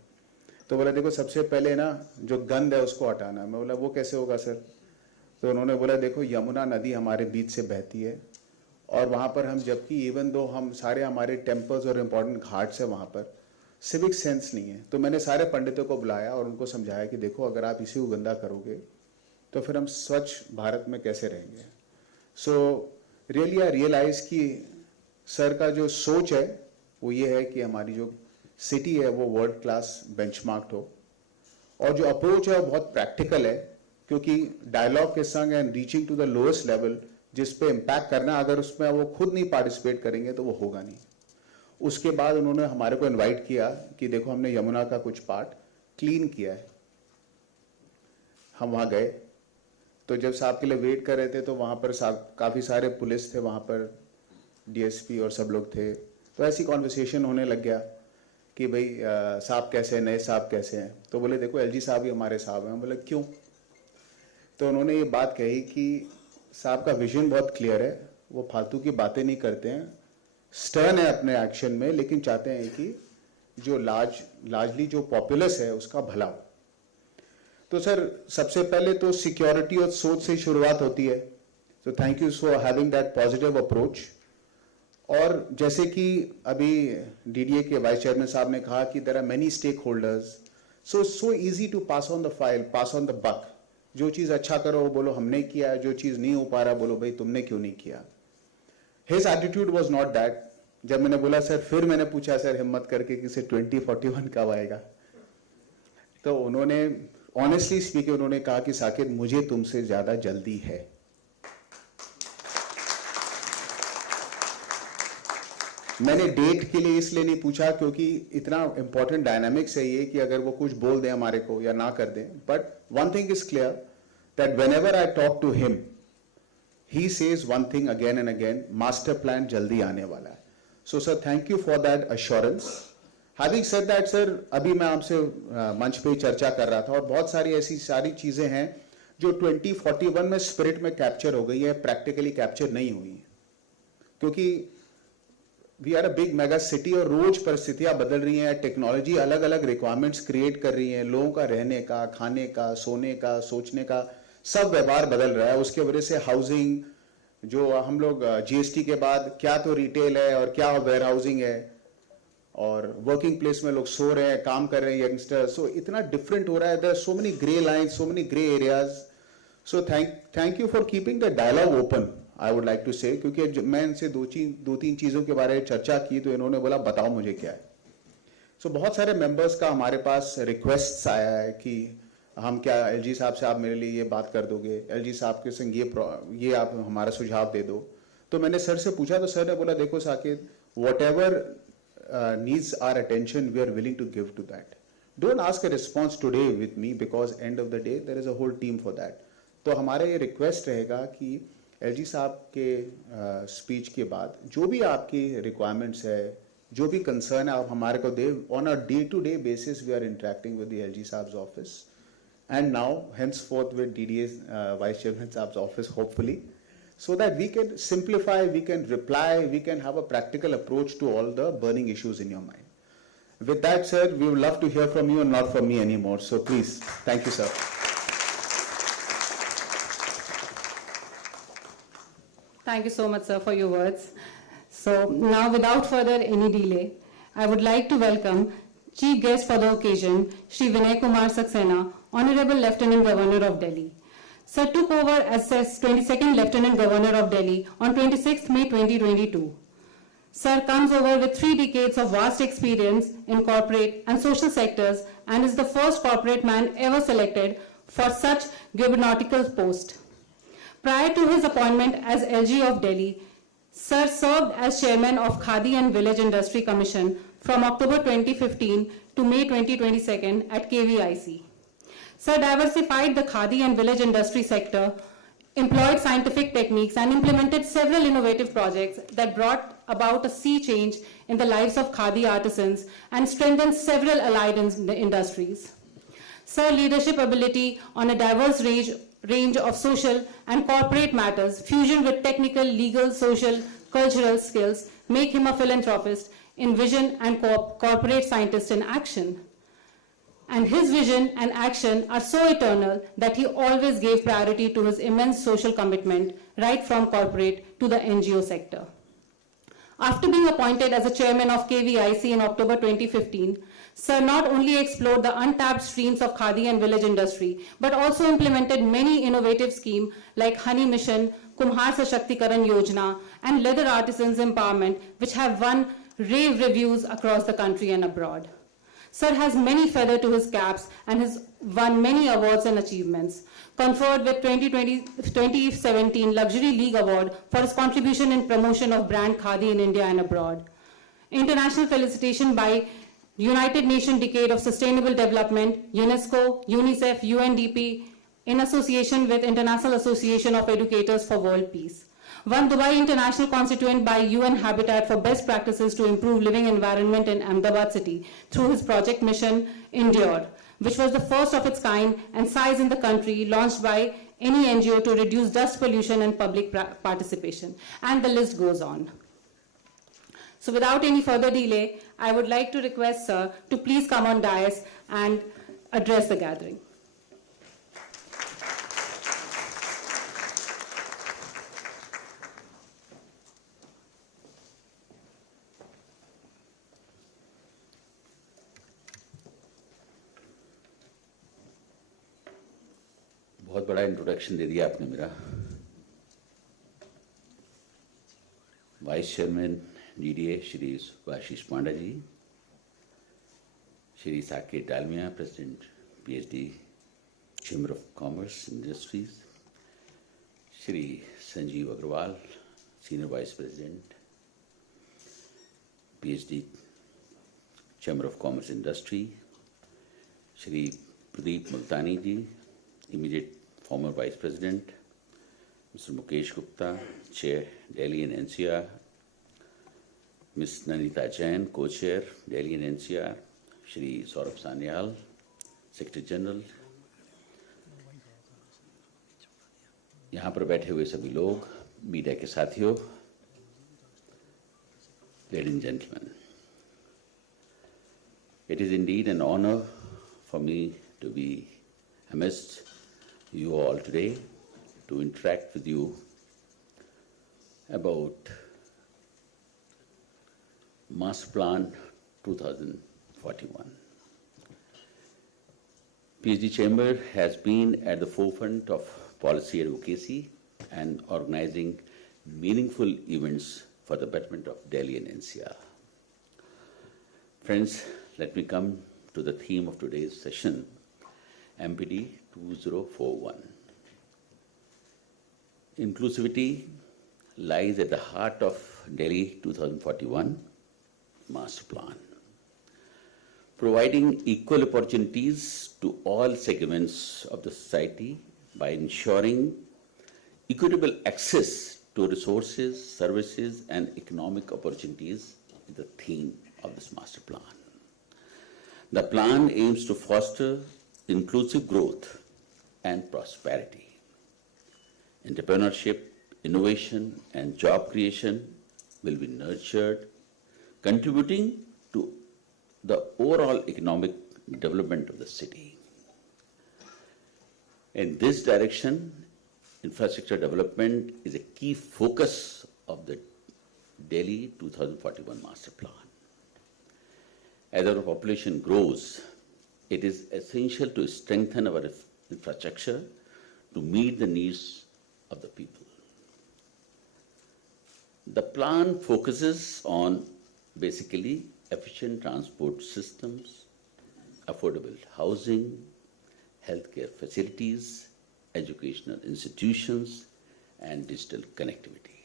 तो बोला देखो सबसे पहले ना जो गंद है उसको हटाना है. मैं बोला वो कैसे होगा सर. तो उन्होंने बोला देखो यमुना नदी हमारे बीच से बहती है और वहाँ पर हम जबकि इवन दो हम सारे हमारे टेम्पल्स और इम्पोर्टेंट घाट्स है वहाँ पर सिविक सेंस नहीं है. तो मैंने सारे पंडितों को बुलाया और उनको समझाया कि देखो अगर आप इसी को गंदा करोगे तो फिर हम स्वच्छ भारत में कैसे रहेंगे. सो रियली आई रियलाइज कि सर का जो सोच है वो ये है कि हमारी जो सिटी है वो वर्ल्ड क्लास बेंचमार्क हो और जो अप्रोच है वो बहुत प्रैक्टिकल है क्योंकि डायलॉग के संग and reaching to the lowest level जिस पे इम्पैक्ट करना, अगर उसमें वो खुद नहीं पार्टिसिपेट करेंगे तो वो होगा नहीं. उसके बाद उन्होंने हमारे को इनवाइट किया कि देखो हमने यमुना का कुछ पार्ट क्लीन किया है. हम वहाँ गए तो जब साहब के लिए वेट कर रहे थे तो वहाँ पर काफ़ी सारे पुलिस थे, वहाँ पर डीएसपी और सब लोग थे. तो ऐसी कॉन्वर्सेशन होने लग गया कि भाई साहब कैसे हैं, नए साहब कैसे हैं. तो बोले देखो एलजी साहब ही हमारे साहब हैं. बोले क्यों. तो उन्होंने ये बात कही कि साहब का विजन बहुत क्लियर है, वो फालतू की बातें नहीं करते हैं, स्टर्न है अपने एक्शन में, लेकिन चाहते हैं कि जो लार्जली जो पॉपुलस है उसका भला हो. तो सर सबसे पहले तो सिक्योरिटी और सोच से शुरुआत होती है. तो thank you for having that positive approach. और जैसे कि अभी डीडीए के वाइस चेयरमैन साहब ने कहा कि there are many stakeholders, so easy to pass on the file, pass on the buck. जो चीज़ अच्छा करो वो बोलो हमने किया, जो चीज़ नहीं हो पा रहा बोलो भाई तुमने क्यों नहीं किया. His attitude was not that. जब मैंने बोला सर, फिर मैंने पूछा सर हिम्मत करके कि सर 2041 कब आएगा. तो उन्होंने ऑनेस्टली स्पीकिंग उन्होंने कहा कि साकिब मुझे तुमसे ज़्यादा जल्दी है. मैंने डेट के लिए इसलिए नहीं पूछा क्योंकि इतना इंपॉर्टेंट डायनामिक्स है ये कि अगर वो कुछ बोल दें हमारे को या ना कर दें. But one thing is clear that whenever I talk to him he says one thing again and again, master plan जल्दी आने वाला है. So sir thank you for that assurance. Having said that sir, अभी मैं आपसे मंच पे चर्चा कर रहा था और बहुत सारी ऐसी सारी चीजें हैं जो 2041 में स्पिरिट में कैप्चर हो गई है, प्रैक्टिकली कैप्चर नहीं हुई. क्योंकि we are a big mega city और रोज परिस्थितियां बदल रही हैं, टेक्नोलॉजी अलग अलग रिक्वायरमेंट्स क्रिएट कर रही है, लोगों का रहने का, खाने का, सोने का, सोचने का सब व्यवहार बदल रहा है. उसके वजह से हाउसिंग, जो हम लोग जीएसटी के बाद क्या तो रिटेल है और क्या वेयर हाउसिंग है, और वर्किंग प्लेस में लोग सो रहे हैं, काम कर रहे हैं यंगस्टर्स. सो इतना डिफरेंट हो रहा है. There so many grey lines, so many grey areas. So thank you for keeping the dialogue open, I would like to say. क्योंकि मैं इनसे दो तीन चीज़ों के बारे में चर्चा की तो इन्होंने बोला बताओ मुझे क्या है. सो बहुत सारे मेंबर्स का हमारे पास रिक्वेस्ट आया है कि हम क्या एलजी साहब से आप मेरे लिए ये बात कर दोगे, एलजी साहब के संग ये आप हमारा सुझाव दे दो. तो मैंने सर से पूछा तो सर ने बोला देखो Saqib, whatever needs our attention, we are willing to give to that. Don't ask a response today with me because end of the day there is a whole team for that. तो हमारा ये request रहेगा कि LG साहब के speech के बाद जो भी आपकी रिक्वायरमेंट्स है, जो भी कंसर्न है आप हमारे को दे. On a day to day basis we are interacting with the LG साहब्स office and now henceforth with DDA's vice chairman साहब्स office hopefully, so that we can simplify, we can reply, we can have a practical approach to all the burning issues in your mind. With that, sir, we would love to hear from you and not from me anymore. So please, thank you, sir. Thank you so much, sir, for your words. So now, without further any delay, I would like to welcome Chief Guest for the occasion, Shri Vinai Kumar Saxena, Honorable Lieutenant Governor of Delhi. Sir took over as 22nd Lieutenant Governor of Delhi on 26th May 2022. Sir comes over with 3 decades of vast experience in corporate and social sectors and is the first corporate man ever selected for such gubernatorial post. Prior to his appointment as LG of Delhi, Sir served as Chairman of Khadi and Village Industry Commission from October 2015 to May 2022 at KVIC. Sir diversified the Khadi and village industry sector, employed scientific techniques and implemented several innovative projects that brought about a sea change in the lives of Khadi artisans and strengthened several allied industries. Sir leadership ability on a diverse range of social and corporate matters, fusion with technical, legal, social, cultural skills, make him a philanthropist in vision and corporate scientist in action. And his vision and action are so eternal that he always gave priority to his immense social commitment, right from corporate to the NGO sector. After being appointed as a chairman of KVIC in October 2015, Sir not only explored the untapped streams of Khadi and village industry, but also implemented many innovative schemes like Honey Mission, Kumar Sashaktikaran Yojana, and Leather Artisans Empowerment, which have won rave reviews across the country and abroad. Sir has many feathers to his caps and has won many awards and achievements. Conferred with 2017 Luxury League Award for his contribution in promotion of brand Khadi in India and abroad. International felicitation by United Nations Decade of Sustainable Development, UNESCO, UNICEF, UNDP, in association with International Association of Educators for World Peace. Won Dubai International Constituent by UN Habitat for best practices to improve living environment in Ahmedabad city through his project mission Endure, which was the first of its kind and size in the country, launched by any NGO to reduce dust pollution and public participation. And the list goes on. So without any further delay, I would like to request Sir to please come on dais and address the gathering. बहुत बड़ा introduction दे दिया आपने मेरा। Vice chairman DDA Shri Subhashish Panda ji, Shri Saket Dalmia president PHD chamber of commerce industries, Shri Sanjeev Agarwal senior vice president PHD chamber of commerce industry, Shri Pradeep Multani ji immediate former Vice President, Mr. Mukesh Gupta, Chair, Delhi and NCR, Ms. Nanita Jain, Co-Chair, Delhi and NCR, Shri Saurabh Sanyal, Secretary General, यहाँ पर बैठे हुए सभी लोग, media के साथियों, ladies and gentlemen, it is indeed an honor for me to be amidst you all today to interact with you about Master Plan 2041. PhD Chamber has been at the forefront of policy advocacy and organizing meaningful events for the betterment of Delhi and NCR. Friends, let me come to the theme of today's session, MPD 2041. Inclusivity lies at the heart of Delhi 2041 Master Plan. Providing equal opportunities to all segments of the society by ensuring equitable access to resources, services, and economic opportunities is the theme of this Master Plan. The plan aims to foster inclusive growth and prosperity. Entrepreneurship, innovation, and job creation will be nurtured, contributing to the overall economic development of the city. In this direction, infrastructure development is a key focus of the Delhi 2041 Master Plan. As our population grows, it is essential to strengthen our infrastructure to meet the needs of the people. The plan focuses on basically efficient transport systems, affordable housing, healthcare facilities, educational institutions, and digital connectivity.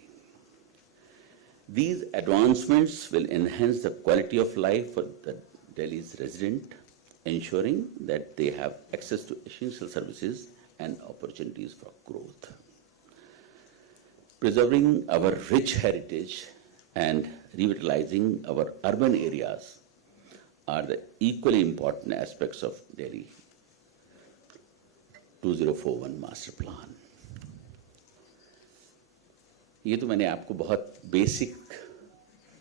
These advancements will enhance the quality of life for the Delhi's resident, ensuring that they have access to essential services and opportunities for growth. Preserving our rich heritage and revitalizing our urban areas are the equally important aspects of Delhi 2041 master plan. ये तो मैंने आपको बहुत basic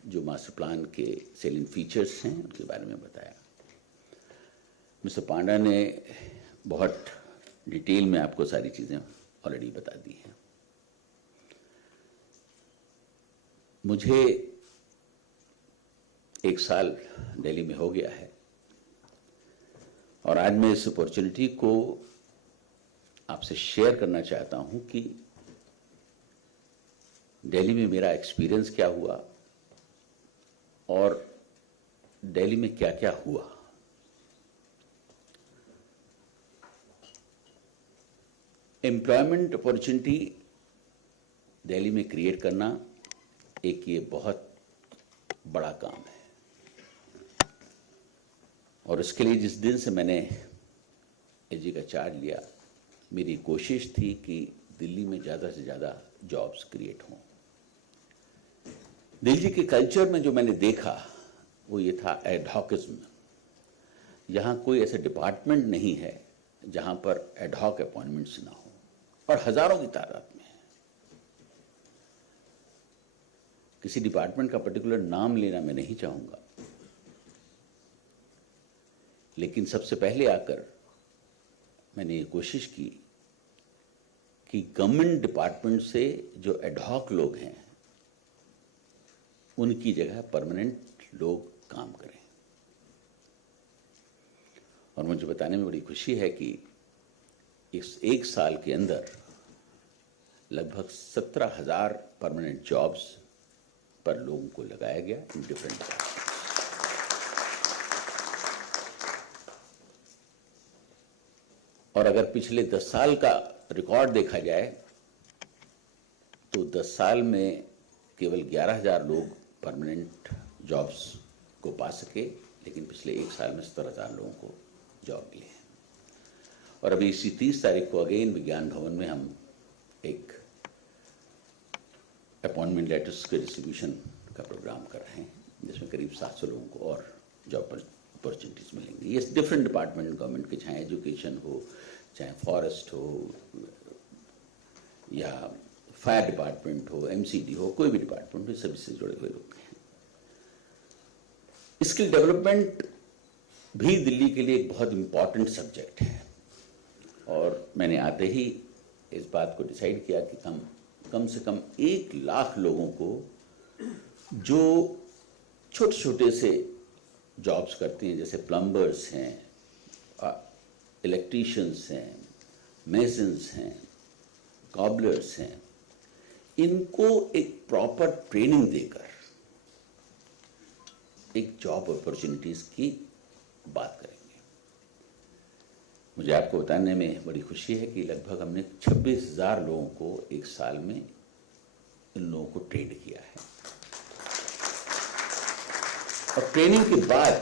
जो master plan के selling features हैं उनके बारे में बताया। मिस्टर पांडा ने बहुत डिटेल में आपको सारी चीज़ें ऑलरेडी बता दी हैं। मुझे 1 साल दिल्ली में हो गया है और आज मैं इस अपॉर्चुनिटी को आपसे शेयर करना चाहता हूं कि दिल्ली में मेरा एक्सपीरियंस क्या हुआ और दिल्ली में क्या क्या हुआ। एम्प्लॉयमेंट अपॉर्चुनिटी दिल्ली में क्रिएट करना एक ये बहुत बड़ा काम है और उसके लिए जिस दिन से मैंने एजी का चार्ज लिया, मेरी कोशिश थी कि दिल्ली में ज़्यादा से ज़्यादा जॉब्स क्रिएट हों। दिल्ली के कल्चर में जो मैंने देखा वो ये था एडहॉकिज्म। यहाँ कोई ऐसा डिपार्टमेंट नहीं है जहाँ पर एडहॉक अपॉइंटमेंट्स ना हो और हज़ारों की तादाद में। किसी डिपार्टमेंट का पर्टिकुलर नाम लेना मैं नहीं चाहूँगा, लेकिन सबसे पहले आकर मैंने ये कोशिश की कि गवर्नमेंट डिपार्टमेंट से जो एडहॉक लोग हैं उनकी जगह परमानेंट लोग काम करें। और मुझे बताने में बड़ी खुशी है कि इस 1 साल के अंदर लगभग 17,000 परमानेंट जॉब्स पर लोगों को लगाया गया इन डिफरेंट। और अगर पिछले 10 साल का रिकॉर्ड देखा जाए तो 10 साल में केवल 11,000 लोग परमानेंट जॉब्स को पा सके, लेकिन पिछले 1 साल में 17,000 लोगों को जॉब मिले हैं। और अभी इसी 30 तारीख को अगेन विज्ञान भवन में हम एक अपॉइंटमेंट लेटर्स के डिस्ट्रीब्यूशन का प्रोग्राम कर रहे हैं, जिसमें करीब 700 लोगों को और जॉब अपॉर्चुनिटीज मिलेंगी। ये डिफरेंट डिपार्टमेंट गवर्नमेंट के, चाहे एजुकेशन हो, चाहे फॉरेस्ट हो, या फायर डिपार्टमेंट हो, एमसीडी हो, कोई भी डिपार्टमेंट हो, सभी से जुड़े हुए लोग हैं। स्किल डेवलपमेंट भी दिल्ली के लिए एक बहुत इंपॉर्टेंट सब्जेक्ट है और मैंने आते ही इस बात को डिसाइड किया कि कम से कम 1 लाख लोगों को जो छोटे छोटे से जॉब्स करती हैं, जैसे प्लम्बर्स हैं, इलेक्ट्रीशियंस हैं, मेसन्स हैं, कॉबलर्स हैं, इनको एक प्रॉपर ट्रेनिंग देकर एक जॉब अपॉर्चुनिटीज की बात करेंगे। मुझे आपको बताने में बड़ी खुशी है कि लगभग हमने 26,000 लोगों को 1 साल में इन लोगों को ट्रेन किया है। और ट्रेनिंग के बाद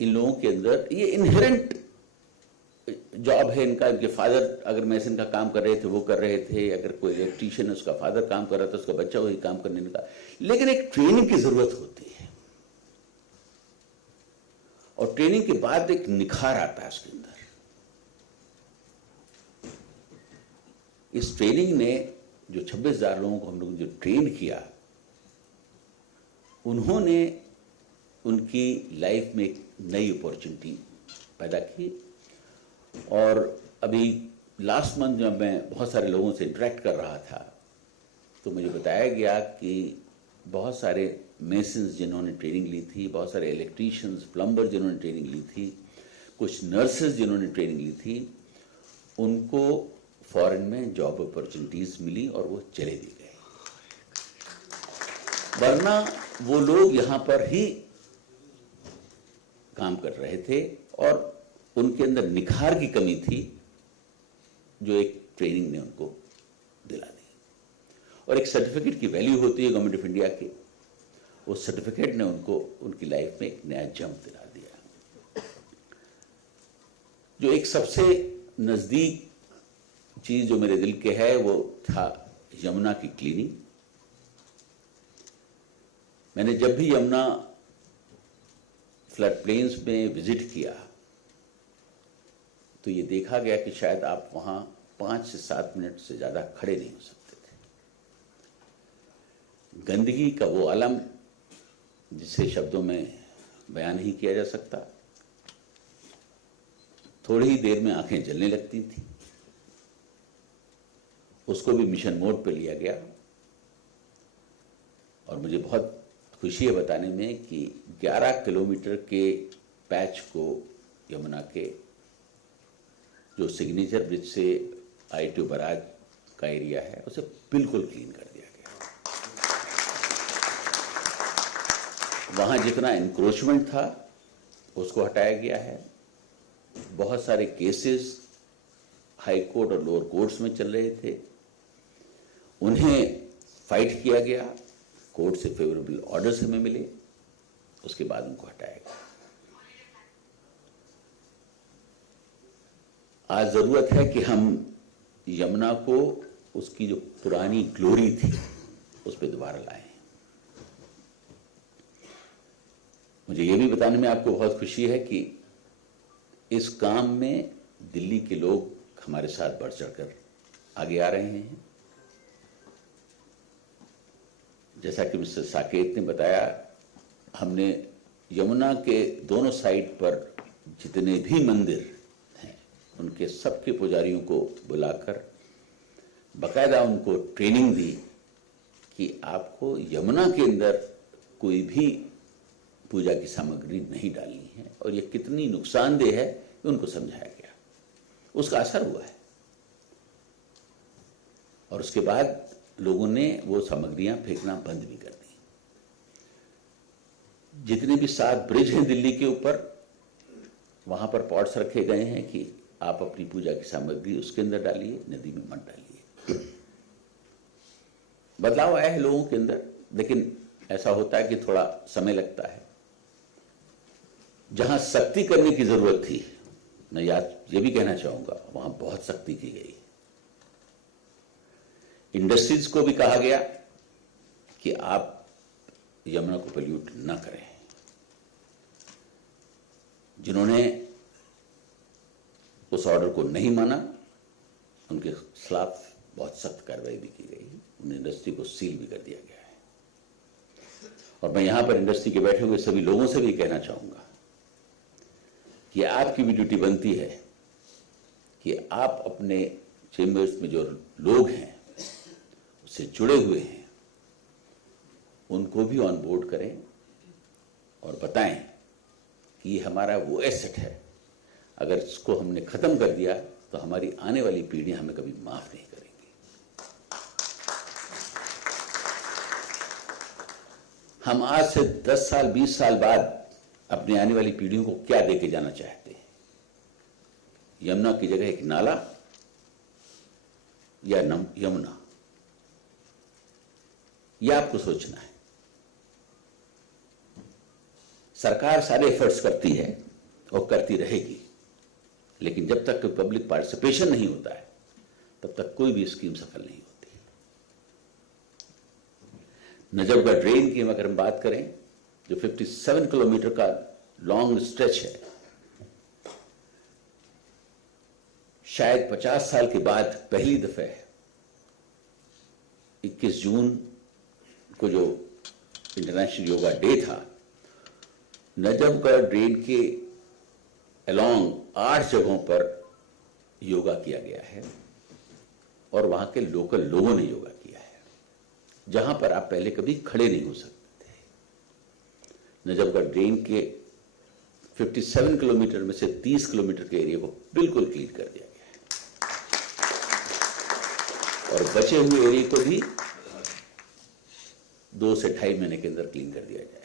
इन लोगों के अंदर ये इनहेरेंट जॉब है इनका। इनके फादर अगर मेसन का काम कर रहे थे वो कर रहे थे, अगर कोई इलेक्ट्रीशियन उसका फादर काम कर रहा था उसका बच्चा वही काम करने लगा, लेकिन एक ट्रेनिंग की जरूरत होती है और ट्रेनिंग के बाद एक निखार आता है उसके अंदर। इस ट्रेनिंग ने जो 26,000 लोगों को हम लोगों ने जो ट्रेन किया, उन्होंने उनकी लाइफ में एक नई अपॉर्चुनिटी पैदा की। और अभी लास्ट मंथ जब मैं बहुत सारे लोगों से इंटरेक्ट कर रहा था तो मुझे बताया गया कि बहुत सारे मेसन्स जिन्होंने ट्रेनिंग ली थी, बहुत सारे इलेक्ट्रीशियंस, प्लम्बर जिन्होंने ट्रेनिंग ली थी, कुछ नर्सेज जिन्होंने ट्रेनिंग ली थी, उनको फॉरेन में जॉब अपॉर्चुनिटीज मिली और वो चले भी गए। वरना वो लोग यहाँ पर ही काम कर रहे थे और उनके अंदर निखार की कमी थी जो एक ट्रेनिंग ने उनको दिला दी। और एक सर्टिफिकेट की वैल्यू होती है गवर्नमेंट ऑफ इंडिया की, उस सर्टिफिकेट ने उनको उनकी लाइफ में एक नया जंप दिला दिया। जो एक सबसे नजदीक चीज जो मेरे दिल के है वो था यमुना की क्लीनिंग। मैंने जब भी यमुना फ्लड प्लेन्स में विजिट किया तो ये देखा गया कि शायद आप वहां 5 से 7 मिनट से ज्यादा खड़े नहीं हो सकते थे। गंदगी का वो आलम जिसे शब्दों में बयान नहीं किया जा सकता। थोड़ी ही देर में आंखें जलने लगती थी। उसको भी मिशन मोड पे लिया गया और मुझे बहुत खुशी है बताने में कि 11 किलोमीटर के पैच को यमुना के जो सिग्नेचर ब्रिज से IIT बराज का एरिया है उसे बिल्कुल क्लीन कर दिया गया। वहां जितना इंक्रोचमेंट था उसको हटाया गया है। बहुत सारे केसेस हाई कोर्ट और लोअर कोर्ट्स में चल रहे थे, उन्हें फाइट किया गया, कोर्ट से फेवरेबल ऑर्डर्स हमें मिले, उसके बाद उनको हटाया गया। आज जरूरत है कि हम यमुना को उसकी जो पुरानी ग्लोरी थी उस पर दोबारा लाएं। मुझे ये भी बताने में आपको बहुत खुशी है कि इस काम में दिल्ली के लोग हमारे साथ बढ़ चढ़कर आगे आ रहे हैं। जैसा कि मिस्टर साकेत ने बताया, हमने यमुना के दोनों साइड पर जितने भी मंदिर हैं उनके सबके पुजारियों को बुलाकर बकायदा उनको ट्रेनिंग दी कि आपको यमुना के अंदर कोई भी पूजा की सामग्री नहीं डालनी है और ये कितनी नुकसानदेह है उनको समझाया गया। उसका असर हुआ है और उसके बाद लोगों ने वो सामग्रियां फेंकना बंद भी कर दी। जितने भी 7 ब्रिज हैं दिल्ली के ऊपर, वहां पर पॉट्स रखे गए हैं कि आप अपनी पूजा की सामग्री उसके अंदर डालिए, नदी में मत डालिए। बदलाव आया है लोगों के अंदर, लेकिन ऐसा होता है कि थोड़ा समय लगता है। जहां सख्ती करने की जरूरत थी, मैं ये भी कहना चाहूंगा, वहां बहुत सख्ती की गई। इंडस्ट्रीज को भी कहा गया कि आप यमुना को पोल्यूट ना करें। जिन्होंने उस ऑर्डर को नहीं माना उनके खिलाफ बहुत सख्त कार्रवाई भी की गई, उन इंडस्ट्री को सील भी कर दिया गया है। और मैं यहां पर इंडस्ट्री के बैठे हुए सभी लोगों से भी कहना चाहूंगा कि आपकी भी ड्यूटी बनती है कि आप अपने चेंबर्स में जो लोग हैं उससे जुड़े हुए हैं उनको भी ऑन बोर्ड करें और बताएं कि ये हमारा वो एसेट है, अगर इसको हमने खत्म कर दिया तो हमारी आने वाली पीढ़ियां हमें कभी माफ नहीं करेंगी। हम आज से 10 साल 20 साल बाद अपनी आने वाली पीढ़ियों को क्या देके जाना चाहते हैं? यमुना की जगह एक नाला या यमुना, यह आपको सोचना है। सरकार सारे एफर्ट्स करती है और करती रहेगी, लेकिन जब तक पब्लिक पार्टिसिपेशन नहीं होता है तब तक कोई भी स्कीम सफल नहीं होती। नजफगढ़ ड्रेन की अगर हम बात करें, जो 57 किलोमीटर का लॉन्ग स्ट्रेच है, शायद 50 साल के बाद पहली दफे 21 जून को जो इंटरनेशनल योगा डे था नजफगढ़ ड्रेन के अलोंग 8 जगहों पर योगा किया गया है और वहां के लोकल लोगों ने योगा किया है, जहां पर आप पहले कभी खड़े नहीं हो सकते थे। नजफगढ़ ड्रेन के 57 किलोमीटर में से 30 किलोमीटर के एरिया को बिल्कुल क्लीन कर दिया गया है और बचे हुए एरिया को भी 2 से 2.5 महीने के अंदर क्लीन कर दिया जाएगा।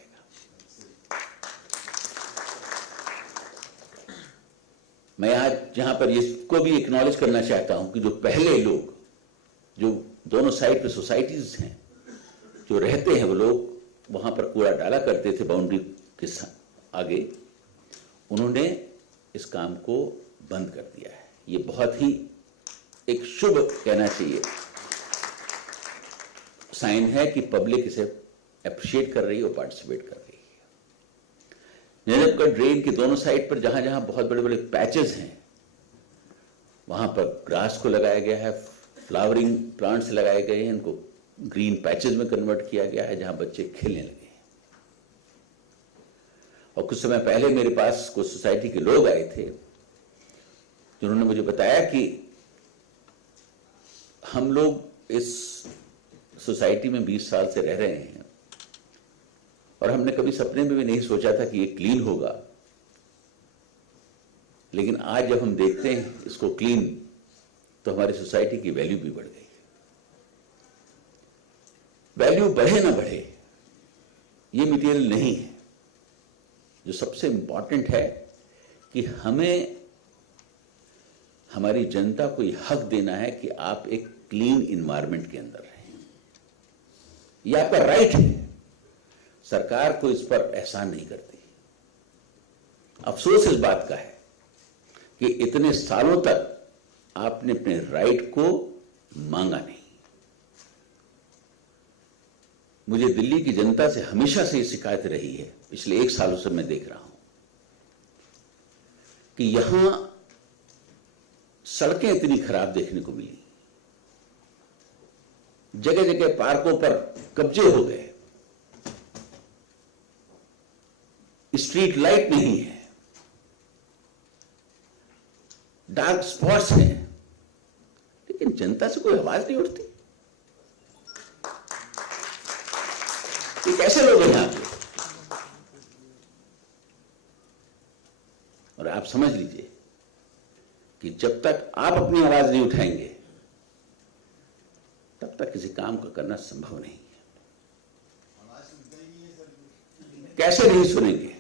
मैं आज जहां पर इसको भी एक्नॉलेज करना चाहता हूं कि जो पहले लोग जो दोनों साइड पे सोसाइटीज हैं जो रहते हैं, वो लोग वहां पर कूड़ा डाला करते थे बाउंड्री के आगे, उन्होंने इस काम को बंद कर दिया है। ये बहुत ही एक शुभ कहना चाहिए साइन है कि पब्लिक इसे अप्रिशिएट कर रही है और पार्टिसिपेट कर रही है। नजफगढ़ ड्रेन के दोनों साइड पर जहां जहां बहुत बड़े बड़े पैचेस हैं, वहां पर ग्रास को लगाया गया है, फ्लावरिंग प्लांट्स लगाए गए हैं, इनको ग्रीन पैचेस में कन्वर्ट किया गया है जहां बच्चे खेलने लगे हैं। और कुछ समय पहले मेरे पास कुछ सोसाइटी के लोग आए थे जिन्होंने मुझे बताया कि हम लोग इस सोसाइटी में 20 साल से रह रहे हैं और हमने कभी सपने में भी नहीं सोचा था कि ये क्लीन होगा, लेकिन आज जब हम देखते हैं इसको क्लीन तो हमारी सोसाइटी की वैल्यू भी बढ़ गई। वैल्यू बढ़े ना बढ़े ये मटेरियल नहीं है, जो सबसे इंपॉर्टेंट है कि हमें हमारी जनता को यह हक देना है कि आप एक क्लीन इन्वायरमेंट के अंदर रहें। यह आपका राइट है, सरकार को इस पर एहसान नहीं करती। अफसोस इस बात का है कि इतने सालों तक आपने अपने राइट को मांगा नहीं। मुझे दिल्ली की जनता से हमेशा से ये शिकायत रही है, पिछले 1 सालों से मैं देख रहा हूं कि यहां सड़कें इतनी खराब देखने को मिली, जगह जगह पार्कों पर कब्जे हो गए, स्ट्रीट लाइट नहीं है, डार्क स्पॉट्स हैं, लेकिन जनता से कोई आवाज नहीं उठती। ये कैसे लोग हैं यहां पे? और आप समझ लीजिए कि जब तक आप अपनी आवाज नहीं उठाएंगे तब तक किसी काम को करना संभव नहीं है। कैसे नहीं सुनेंगे?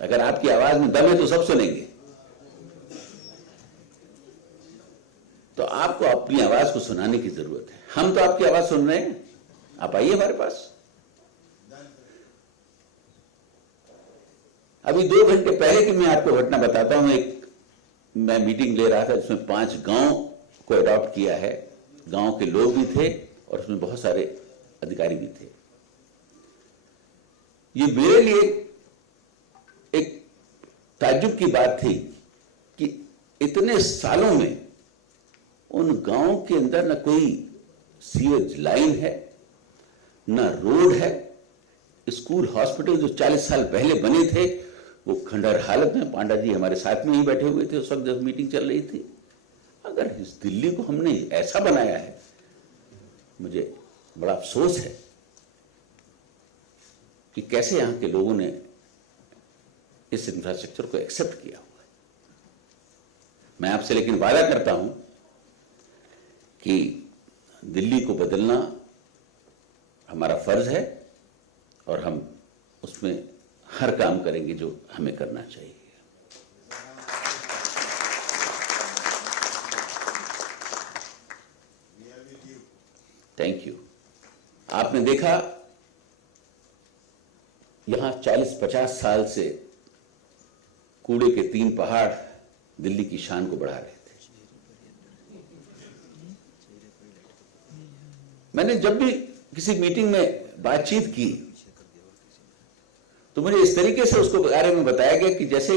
अगर आपकी आवाज में दम है तो सब सुनेंगे। तो आपको अपनी आवाज को सुनाने की जरूरत है। हम तो आपकी आवाज सुन रहे हैं, आप आइए हमारे पास। अभी 2 घंटे पहले की मैं आपको घटना बताता हूं। मैं मीटिंग ले रहा था जिसमें 5 गांव को अडॉप्ट किया है। गांव के लोग भी थे और उसमें बहुत सारे अधिकारी भी थे। ये मेरे लिए एक ताज्जुब की बात थी कि इतने सालों में उन गांवों के अंदर न कोई सीवेज लाइन है, न रोड है। स्कूल हॉस्पिटल जो 40 साल पहले बने थे वो खंडहर हालत में। पांडा जी हमारे साथ में ही बैठे हुए थे उस वक्त जब मीटिंग चल रही थी। अगर इस दिल्ली को हमने ऐसा बनाया है, मुझे बड़ा अफसोस है कि कैसे यहां के लोगों ने इस इंफ्रास्ट्रक्चर को एक्सेप्ट किया हुआ है। मैं आपसे लेकिन वादा करता हूं कि दिल्ली को बदलना हमारा फर्ज है और हम उसमें हर काम करेंगे जो हमें करना चाहिए। Thank you. आपने देखा यहां 40-50 साल से कूड़े के 3 पहाड़ दिल्ली की शान को बढ़ा रहे थे। मैंने जब भी किसी मीटिंग में बातचीत की तो मुझे इस तरीके से उसको बारे में बताया गया कि जैसे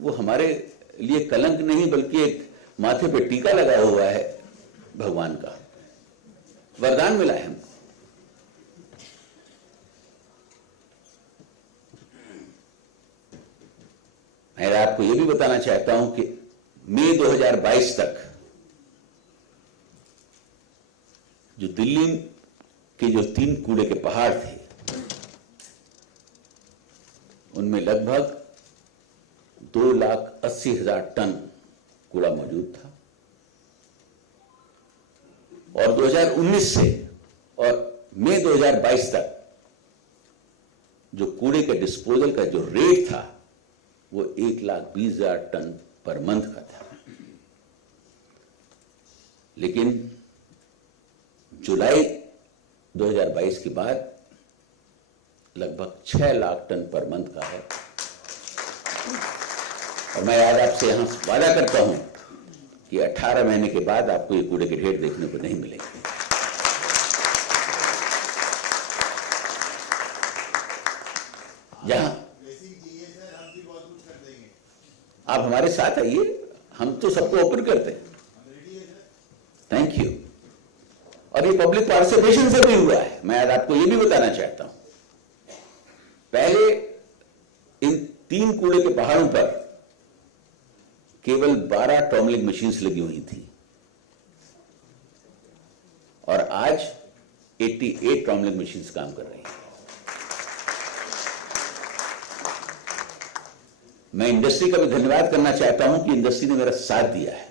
वो हमारे लिए कलंक नहीं बल्कि एक माथे पे टीका लगा हुआ है भगवान का, वरदान मिला है हमको। मैं आपको यह भी बताना चाहता हूं कि मई 2022 तक जो दिल्ली के जो 3 कूड़े के पहाड़ थे, उनमें लगभग 2,80,000 टन कूड़ा मौजूद था। और 2019 से और मई 2022 तक जो कूड़े के डिस्पोजल का जो रेट था वो 1,20,000 टन पर मंथ का था। लेकिन जुलाई 2022 के बाद लगभग 6 लाख टन पर मंथ का है। और मैं आज आपसे यहां वादा करता हूं कि 18 महीने के बाद आपको ये कूड़े के ढेर देखने को नहीं मिलेंगे। जहां आप हमारे साथ आइए, हम तो सबको ओपन करते हैं। Thank you. और ये पब्लिक पार्टिसिपेशन से भी हुआ है। मैं आज आपको ये भी बताना चाहता हूं, पहले इन 3 कूड़े के पहाड़ों पर केवल 12 टॉमलिंग मशीन्स लगी हुई थी और आज 88 टॉमलिंग मशीन्स काम कर रही हैं। मैं इंडस्ट्री का भी धन्यवाद करना चाहता हूं कि इंडस्ट्री ने मेरा साथ दिया है।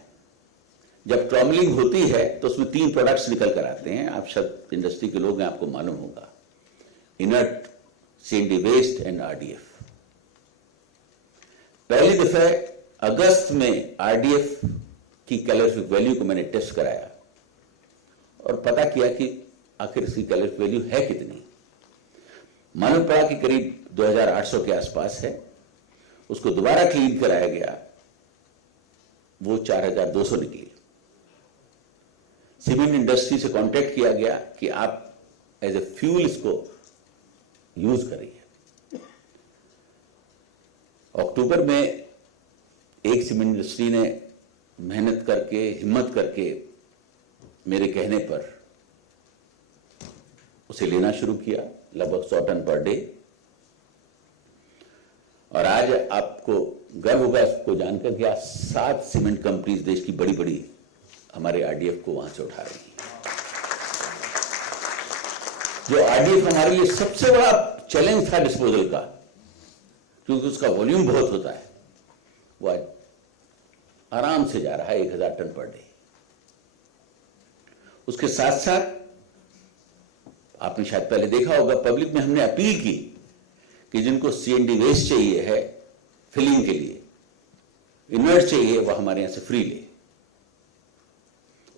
जब ट्रॉमलिंग होती है तो उसमें 3 प्रोडक्ट्स निकल कर आते हैं। आप सब इंडस्ट्री के लोग हैं, आपको मालूम होगा, inert, CND waste and RDF. पहली दफे अगस्त में आरडीएफ की कैलोरीफिक वैल्यू को मैंने टेस्ट कराया और पता किया कि आखिर इसकी कैलोरीफिक वैल्यू है कितनी। मालूम पड़ा कि करीब 2800 के आसपास है। उसको दोबारा क्लीन कराया गया, वो 4200 निकली। सीमेंट इंडस्ट्री से कांटेक्ट किया गया कि आप एज ए फ्यूल इसको यूज करिए। अक्टूबर में एक सीमेंट इंडस्ट्री ने मेहनत करके, हिम्मत करके मेरे कहने पर उसे लेना शुरू किया, लगभग 100 टन पर डे। और आज आपको गर्व होगा इसको जानकर कि आज 7 सीमेंट कंपनीज देश की बड़ी बड़ी हमारे आरडीएफ को वहां से उठा रही है। जो आरडीएफ हमारे लिए सबसे बड़ा चैलेंज था डिस्पोजल का, क्योंकि उसका वॉल्यूम बहुत होता है, वो आज आराम से जा रहा है 1000 टन पर डे। उसके साथ साथ आपने शायद पहले देखा होगा, पब्लिक में हमने अपील की कि जिनको सीएनडी वेस्ट चाहिए है फिलिंग के लिए, इनर्ट चाहिए, वह हमारे यहां से फ्री ले।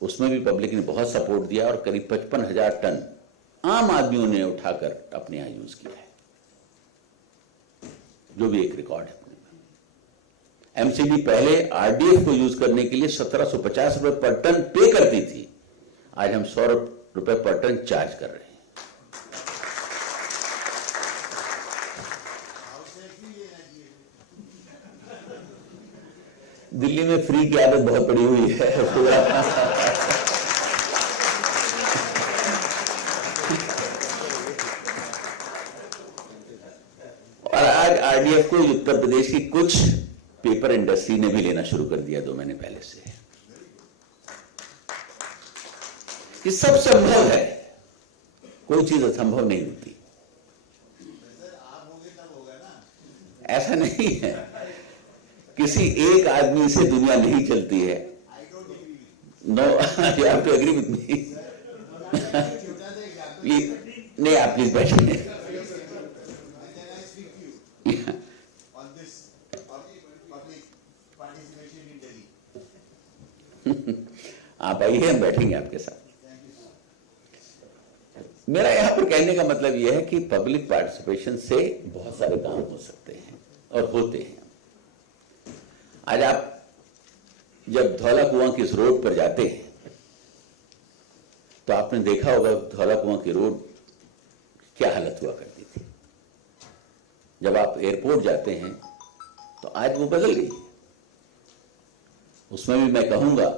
उसमें भी पब्लिक ने बहुत सपोर्ट दिया और करीब 55,000 टन आम आदमियों ने उठाकर अपने यहां यूज किया है, जो भी एक रिकॉर्ड है। एमसीडी पहले आरडीएफ को यूज करने के लिए 1750 रुपए पर टन पे करती थी, आज हम 100 रुपए पर टन चार्ज कर रहे हैं। दिल्ली में फ्री की आदत बहुत पड़ी हुई है। और आज आरडीएफ को उत्तर प्रदेश की कुछ पेपर इंडस्ट्री ने भी लेना शुरू कर दिया 2 महीने पहले से। ये सब संभव है, कोई चीज असंभव नहीं होती। ऐसा नहीं है, किसी एक आदमी से दुनिया नहीं चलती है। No, you have to agree with me. नहीं, आप प्लीज बैठिए। आप आइए, हम बैठेंगे आपके साथ। मेरा यहां पर कहने का मतलब यह है कि पब्लिक पार्टिसिपेशन से बहुत सारे काम हो सकते हैं और होते हैं। आज आप जब धौला कुआं की इस रोड पर जाते हैं तो आपने देखा होगा धौला कुआं की रोड क्या हालत हुआ करती थी। जब आप एयरपोर्ट जाते हैं तो आज वो बदल गई। उसमें भी मैं कहूंगा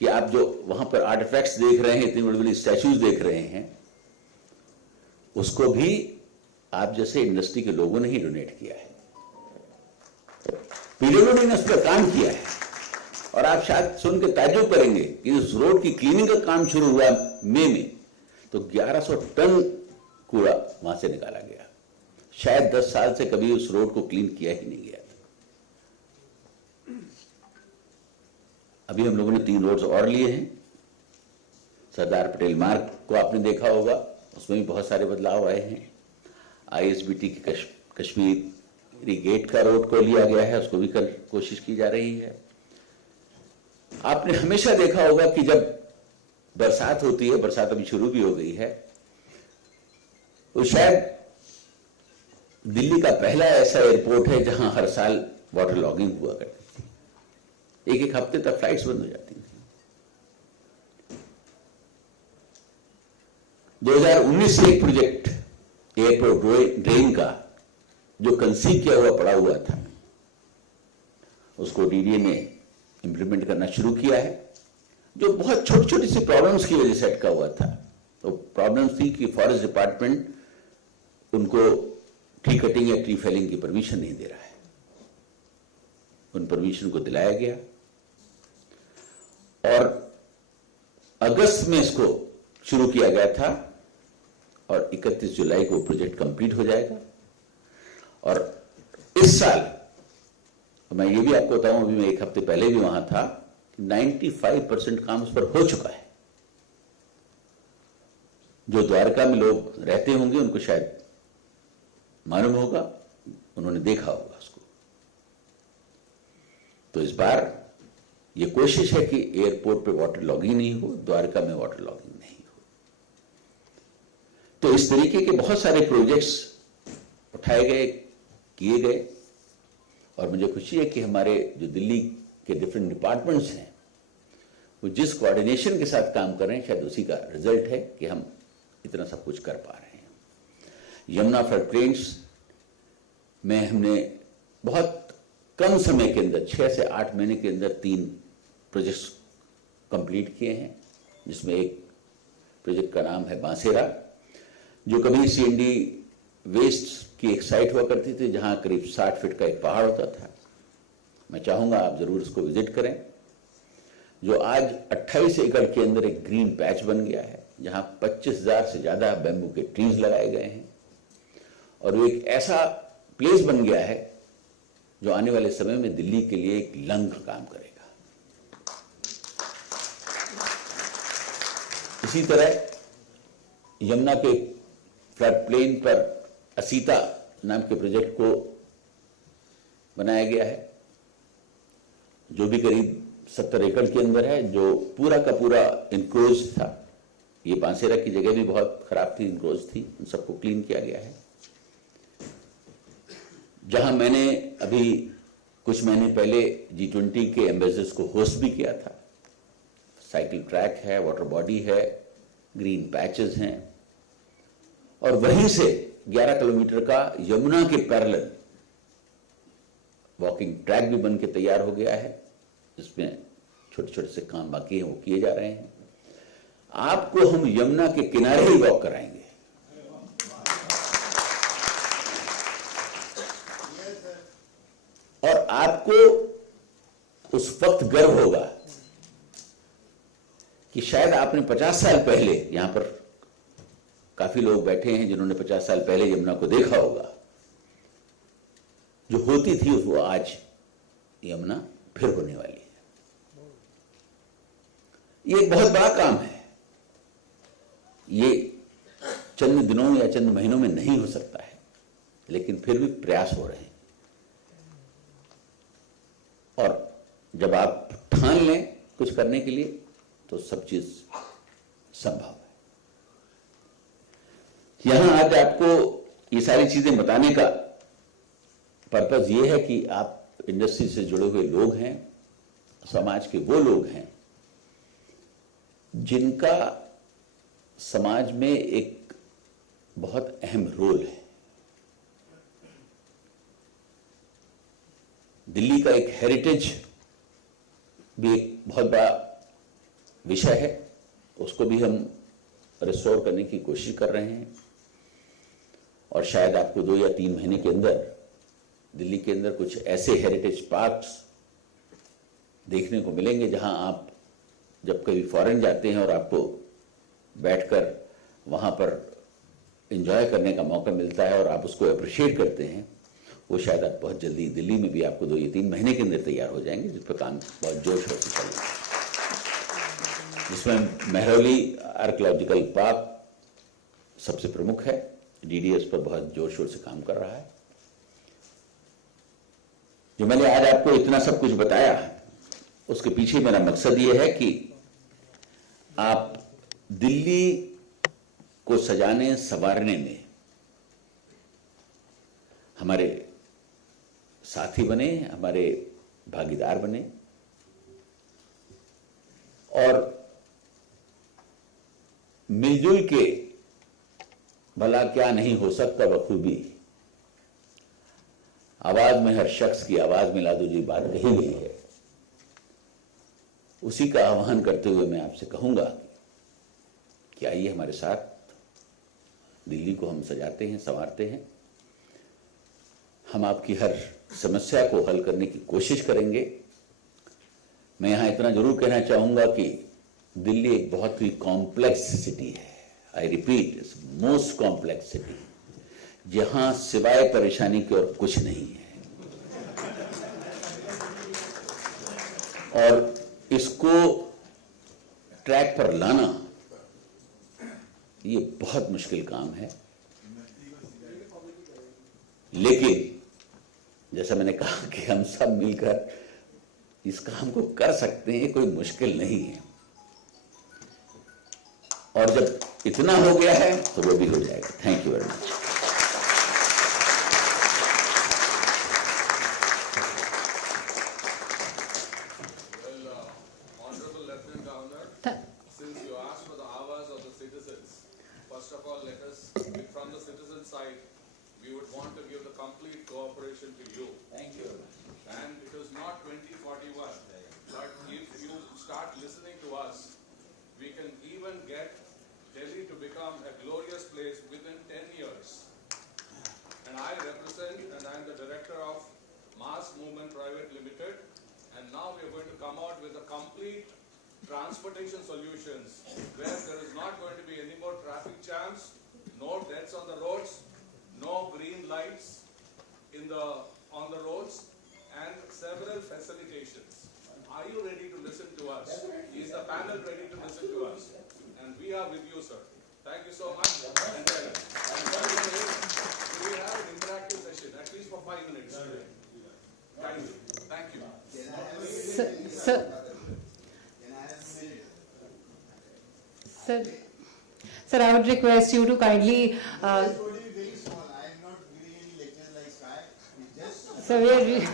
कि आप जो वहां पर आर्टिफैक्ट्स देख रहे हैं, इतनी बड़ी बड़ी स्टैच्यूज देख रहे हैं, उसको भी आप जैसे इंडस्ट्री के लोगों ने ही डोनेट किया है। पीडब्ल्यूडी ने उस पर काम किया है। और आप शायद सुन के ताज्जुब करेंगे कि उस रोड की क्लीनिंग का काम शुरू हुआ मई में, तो 1100 टन कूड़ा वहां से निकाला गया। शायद 10 साल से कभी उस रोड को क्लीन किया ही नहीं गया था। अभी हम लोगों ने 3 रोड्स और लिए हैं। सरदार पटेल मार्ग को आपने देखा होगा, उसमें भी बहुत सारे बदलाव आए हैं। ISBT की कश्मीरी गेट का रोड को लिया गया है, उसको भी कोशिश की जा रही है। आपने हमेशा देखा होगा कि जब बरसात होती है, बरसात अभी शुरू भी हो गई है, तो शायद दिल्ली का पहला ऐसा एयरपोर्ट है जहां हर साल वाटर लॉगिंग हुआ करती थी। एक हफ्ते तक फ्लाइट्स बंद हो जाती थी। 2019 से एक प्रोजेक्ट एयरपोर्ट ड्रेन का जो कंसीव किया हुआ पड़ा हुआ था, उसको DDA ने इंप्लीमेंट करना शुरू किया है, जो बहुत छोटी छोटी सी प्रॉब्लम्स की वजह से अटका हुआ था। तो प्रॉब्लम्स थी कि फॉरेस्ट डिपार्टमेंट उनको ट्री कटिंग या ट्री फेलिंग की परमिशन नहीं दे रहा है। उन परमिशन को दिलाया गया और अगस्त में इसको शुरू किया गया था और 31 जुलाई को प्रोजेक्ट कंप्लीट हो जाएगा। और इस साल मैं ये भी आपको बताऊं, अभी मैं एक हफ्ते पहले भी वहां था, 95% काम उस पर हो चुका है। जो द्वारका में लोग रहते होंगे उनको शायद मालूम होगा, उन्होंने देखा होगा उसको। तो इस बार ये कोशिश है कि एयरपोर्ट पे वाटर लॉगिंग नहीं हो, द्वारका में वाटर लॉगिंग नहीं हो। तो इस तरीके के बहुत सारे प्रोजेक्ट्स उठाए गए, किए गए, और मुझे खुशी है कि हमारे जो दिल्ली के डिफरेंट डिपार्टमेंट्स हैं वो जिस कोऑर्डिनेशन के साथ काम कर रहे हैं, शायद उसी का रिजल्ट है कि हम इतना सब कुछ कर पा रहे हैं। यमुना फ्लड प्लेन्स में हमने बहुत कम समय के अंदर 6 से 8 महीने के अंदर 3 प्रोजेक्ट्स कंप्लीट किए हैं, जिसमें एक प्रोजेक्ट का नाम है बांसेरा, जो कभी CND वेस्ट की एक साइट हुआ करती थी जहां करीब 60 फीट का एक पहाड़ होता था। मैं चाहूंगा आप जरूर इसको विजिट करें, जो आज 28 एकड़ के अंदर एक ग्रीन पैच बन गया है, जहां 25,000 से ज्यादा बैम्बू के ट्रीज लगाए गए हैं। और वो एक ऐसा प्लेस बन गया है जो आने वाले समय में दिल्ली के लिए एक लंग का काम करेगा। इसी तरह यमुना के फ्लड प्लेन पर असीता नाम के प्रोजेक्ट को बनाया गया है, जो भी करीब 70 एकड़ के अंदर है, जो पूरा का पूरा इनक्रोज था। ये बांसेरा की जगह भी बहुत खराब थी, इनक्रोज थी, उन सबको क्लीन किया गया है। जहां मैंने अभी कुछ महीने पहले G20 के एम्बेसडर्स को होस्ट भी किया था। साइकिल ट्रैक है, वाटर बॉडी है, ग्रीन पैचेस हैं, और वहीं से 11 किलोमीटर का यमुना के पैरेलल वॉकिंग ट्रैक भी बन के तैयार हो गया है, जिसमें छोटे छोटे से काम बाकी हैं, वो किए जा रहे हैं। आपको हम यमुना के किनारे ही वॉक कराएंगे। और आपको उस वक्त गर्व होगा कि शायद आपने 50 साल पहले, यहां पर काफी लोग बैठे हैं जिन्होंने 50 साल पहले यमुना को देखा होगा, जो होती थी वो आज यमुना फिर होने वाली है। ये एक बहुत बड़ा काम है। ये चंद दिनों या चंद महीनों में नहीं हो सकता है, लेकिन फिर भी प्रयास हो रहे हैं। और जब आप ठान लें कुछ करने के लिए, तो सब चीज संभव है। यहां आज आपको ये सारी चीजें बताने का पर्पज ये है कि आप इंडस्ट्री से जुड़े हुए लोग हैं, समाज के वो लोग हैं जिनका समाज में एक बहुत अहम रोल है। दिल्ली का एक हेरिटेज भी एक बहुत बड़ा विषय है, उसको भी हम रिस्टोर करने की कोशिश कर रहे हैं। और शायद आपको 2 या 3 महीने के अंदर दिल्ली के अंदर कुछ ऐसे हेरिटेज पार्क्स देखने को मिलेंगे जहां आप जब कभी फॉरेन जाते हैं और आपको बैठकर वहां पर एंजॉय करने का मौका मिलता है और आप उसको अप्रिशिएट करते हैं, वो शायद आप बहुत जल्दी दिल्ली में भी आपको 2 या 3 महीने के अंदर तैयार हो जाएंगे, जिस पर काम बहुत जोश शोर से चलेगा। जिसमें मेहरौली आर्कियोलॉजिकल पार्क सबसे प्रमुख है। डीडीएस पर बहुत जोर शोर से काम कर रहा है। जो मैंने आज आपको इतना सब कुछ बताया, उसके पीछे मेरा मकसद ये है कि आप दिल्ली को सजाने संवारने में हमारे साथी बने, हमारे भागीदार बने और मिलजुल के भला क्या नहीं हो सकता बखूबी आवाज में हर शख्स की आवाज मिला दो, जो बात कही गई है, उसी का आह्वान करते हुए मैं आपसे कहूंगा कि आइए हमारे साथ दिल्ली को हम सजाते हैं, संवारते हैं। हम आपकी हर समस्या को हल करने की कोशिश करेंगे। मैं यहां इतना जरूर कहना चाहूंगा कि दिल्ली एक बहुत ही कॉम्प्लेक्स सिटी है। I repeat, it's most complex city, जहां सिवाय परेशानी के और कुछ नहीं है। और इसको ट्रैक पर लाना ये बहुत मुश्किल काम है, लेकिन जैसा मैंने कहा कि हम सब मिलकर इस काम को कर सकते हैं, कोई मुश्किल नहीं है। और जब इतना हो गया है तो वो भी हो जाएगा। Thank you very much. Honorable Lieutenant Governor, since you asked for the hours of the citizens, first of all, let us, from the citizen side, we would want to give the complete cooperation to you. Thank you. And it is not 2041, but if you start listening to us, we can even get Delhi to become a glorious place within 10 years. And I represent, and I am the director of Mass Movement Private Limited, and now we are going to come out with a complete transportation solutions where there is not going to be any more traffic jams, no deaths on the roads, no green lights on the roads, and several facilitations. Are you ready to listen to us? Is the panel ready to listen to us? And we are with you, sir. Thank you so much. And we will have an interactive session, at least for 5 minutes. Thank you. Thank you. Sir, I would request you to kindly. So we're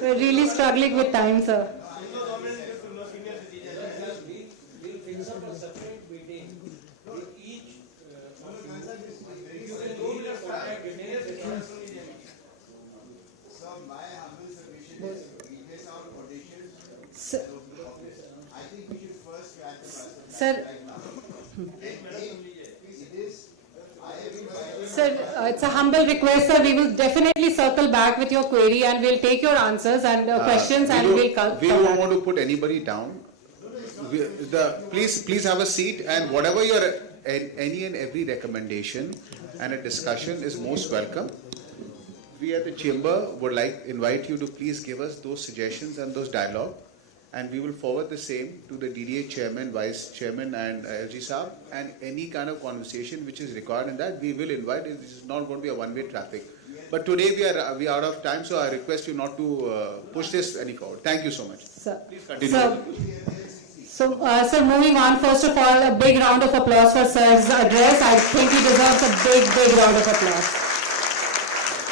really struggling with time, sir. We'll fix up a separate meeting with each. You can go with your contact details. So my humble submission is we face our conditions. I think we should first grant the master Sir. right now. It is. Sir, it's a humble request, sir. We will definitely circle back with your query and we'll take your answers and questions and we'll come. We don't want to put anybody down. Please have a seat, and whatever your any and every recommendation and a discussion is most welcome. We at the chamber would like invite you to please give us those suggestions and those dialogue, and we will forward the same to the DDA chairman, vice chairman, and LG Saab, and any kind of conversation which is required in that we will invite. This is not going to be a one-way traffic. But today we are out of time, so I request you not to push this any forward. Thank you so much. Sir. Please continue. Sir, moving on, first of all, a big round of applause for Sir's address. I think he deserves a big round of applause.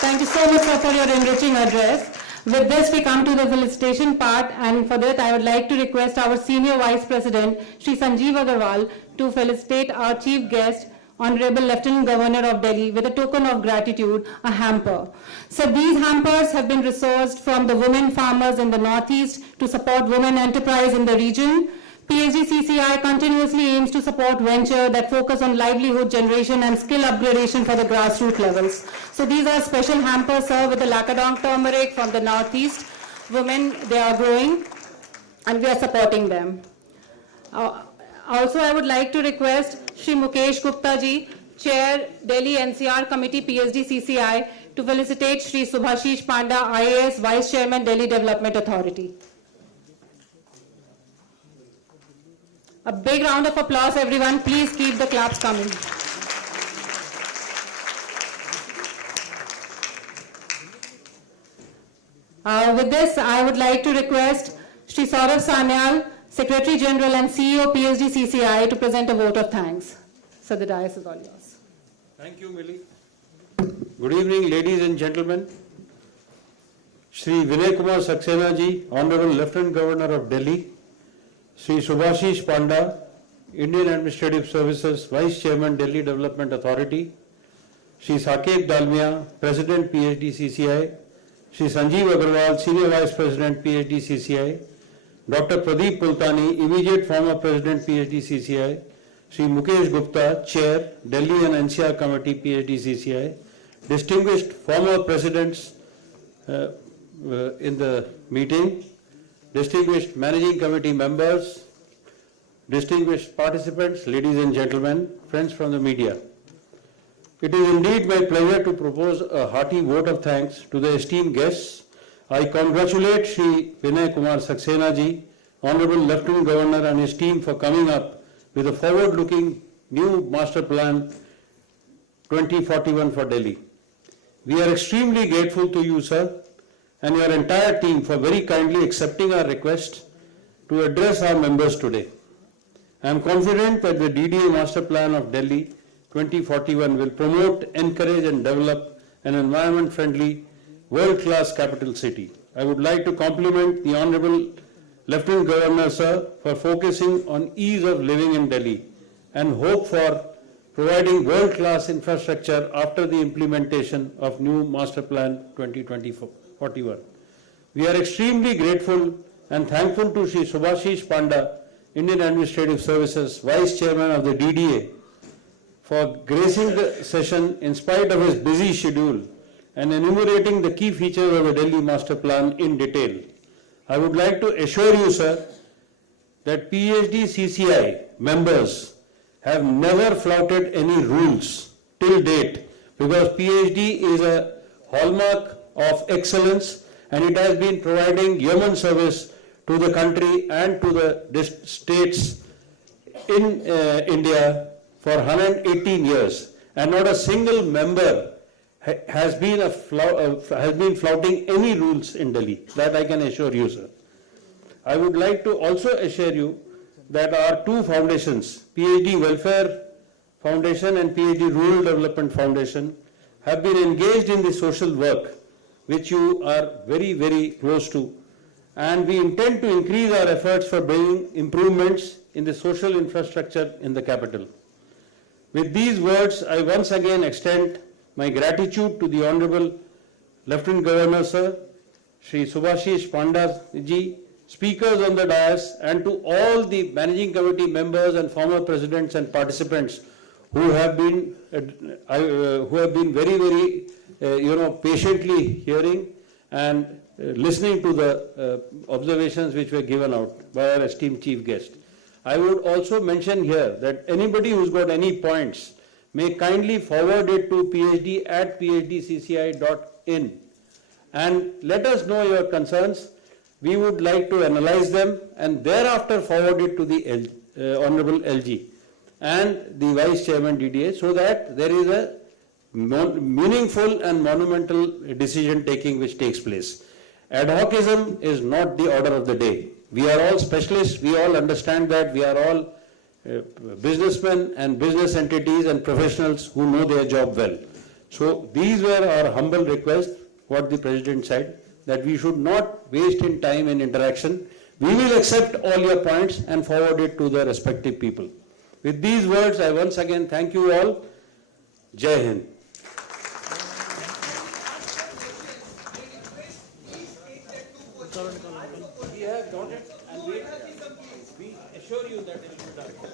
Thank you so much, sir, for your enriching address. With this, we come to the felicitation part, and for that, I would like to request our Senior Vice President, Shri Sanjeev Agarwal, to felicitate our Chief Guest, Honorable Lieutenant Governor of Delhi, with a token of gratitude, a hamper. So these hampers have been resourced from the women farmers in the Northeast to support women enterprise in the region. PhD CCI continuously aims to support venture that focus on livelihood generation and skill upgradation for the grassroots levels. So these are special hampers, sir, with the Lacadong turmeric from the northeast. Women, they are growing and we are supporting them. Also, I would like to request Shri Mukesh Gupta ji, Chair Delhi NCR Committee PhD CCI, to felicitate Shri Subhashish Panda, IAS Vice Chairman Delhi Development Authority. A big round of applause, everyone. Please keep the claps coming. With this, I would like to request Shri Saurav Sanyal, Secretary General and CEO PhD CCI, to present a vote of thanks. So the dais is all yours. Thank you, Millie. Good evening, ladies and gentlemen. Shri Vinay Kumar Saxena ji, Honorable Lieutenant Governor of Delhi, Shri Subhashish Panda, Indian Administrative Services Vice Chairman Delhi Development Authority, Shri Saket Dalmia, President PhD CCI, Shri Sanjeev Agarwal, Senior Vice President PhD CCI, Dr. Pradeep Multani, immediate former President PhD CCI, Shri Mukesh Gupta, Chair, Delhi and NCR Committee PhD CCI, distinguished former presidents in the meeting, distinguished managing committee members, distinguished participants, ladies and gentlemen, friends from the media. It is indeed my pleasure to propose a hearty vote of thanks to the esteemed guests. I congratulate Shri Vinay Kumar Saxena ji, Honorable Lieutenant Governor and his team for coming up with a forward-looking new master plan 2041 for Delhi. We are extremely grateful to you, sir, and your entire team for very kindly accepting our request to address our members today. I am confident that the DDA Master Plan of Delhi 2041 will promote, encourage and develop an environment-friendly, world-class capital city. I would like to compliment the Honorable Lieutenant Governor, sir, for focusing on ease of living in Delhi and hope for providing world-class infrastructure after the implementation of new Master Plan 2041. We are extremely grateful and thankful to Shri Subhashish Panda, Indian Administrative Services Vice Chairman of the DDA, for gracing the session in spite of his busy schedule and enumerating the key features of the Delhi Master Plan in detail. I would like to assure you, sir, that PhD CCI members have never flouted any rules till date, because PhD is a hallmark of excellence and it has been providing yeoman service to the country and to the states in India for 118 years, and not a single member has been flouting any rules in Delhi. That I can assure you, sir. I would like to also assure you that our two foundations, PhD Welfare Foundation and PhD Rural Development Foundation, have been engaged in the social work, which you are very, very close to, and we intend to increase our efforts for bringing improvements in the social infrastructure in the capital. With these words, I once again extend my gratitude to the Honorable Lieutenant Governor, sir, Shri Subhashish Panda ji, speakers on the dais, and to all the managing committee members and former presidents and participants who have been very, very, patiently hearing and listening to the observations which were given out by our esteemed chief guest. I would also mention here that anybody who's got any points may kindly forward it to phd@phdcci.in and let us know your concerns. We would like to analyze them and thereafter forward it to the Honorable LG and the Vice Chairman DDA, so that there is a meaningful and monumental decision taking which takes place. Ad hocism is not the order of the day. We are all specialists, we all understand that, we are all businessmen and business entities and professionals who know their job well. So these were our humble requests, what the President said, that we should not waste in time in interaction. We will accept all your points and forward it to the respective people. With these words, I once again thank you all. Jai Hind. We have got it and we assure you that it will be done.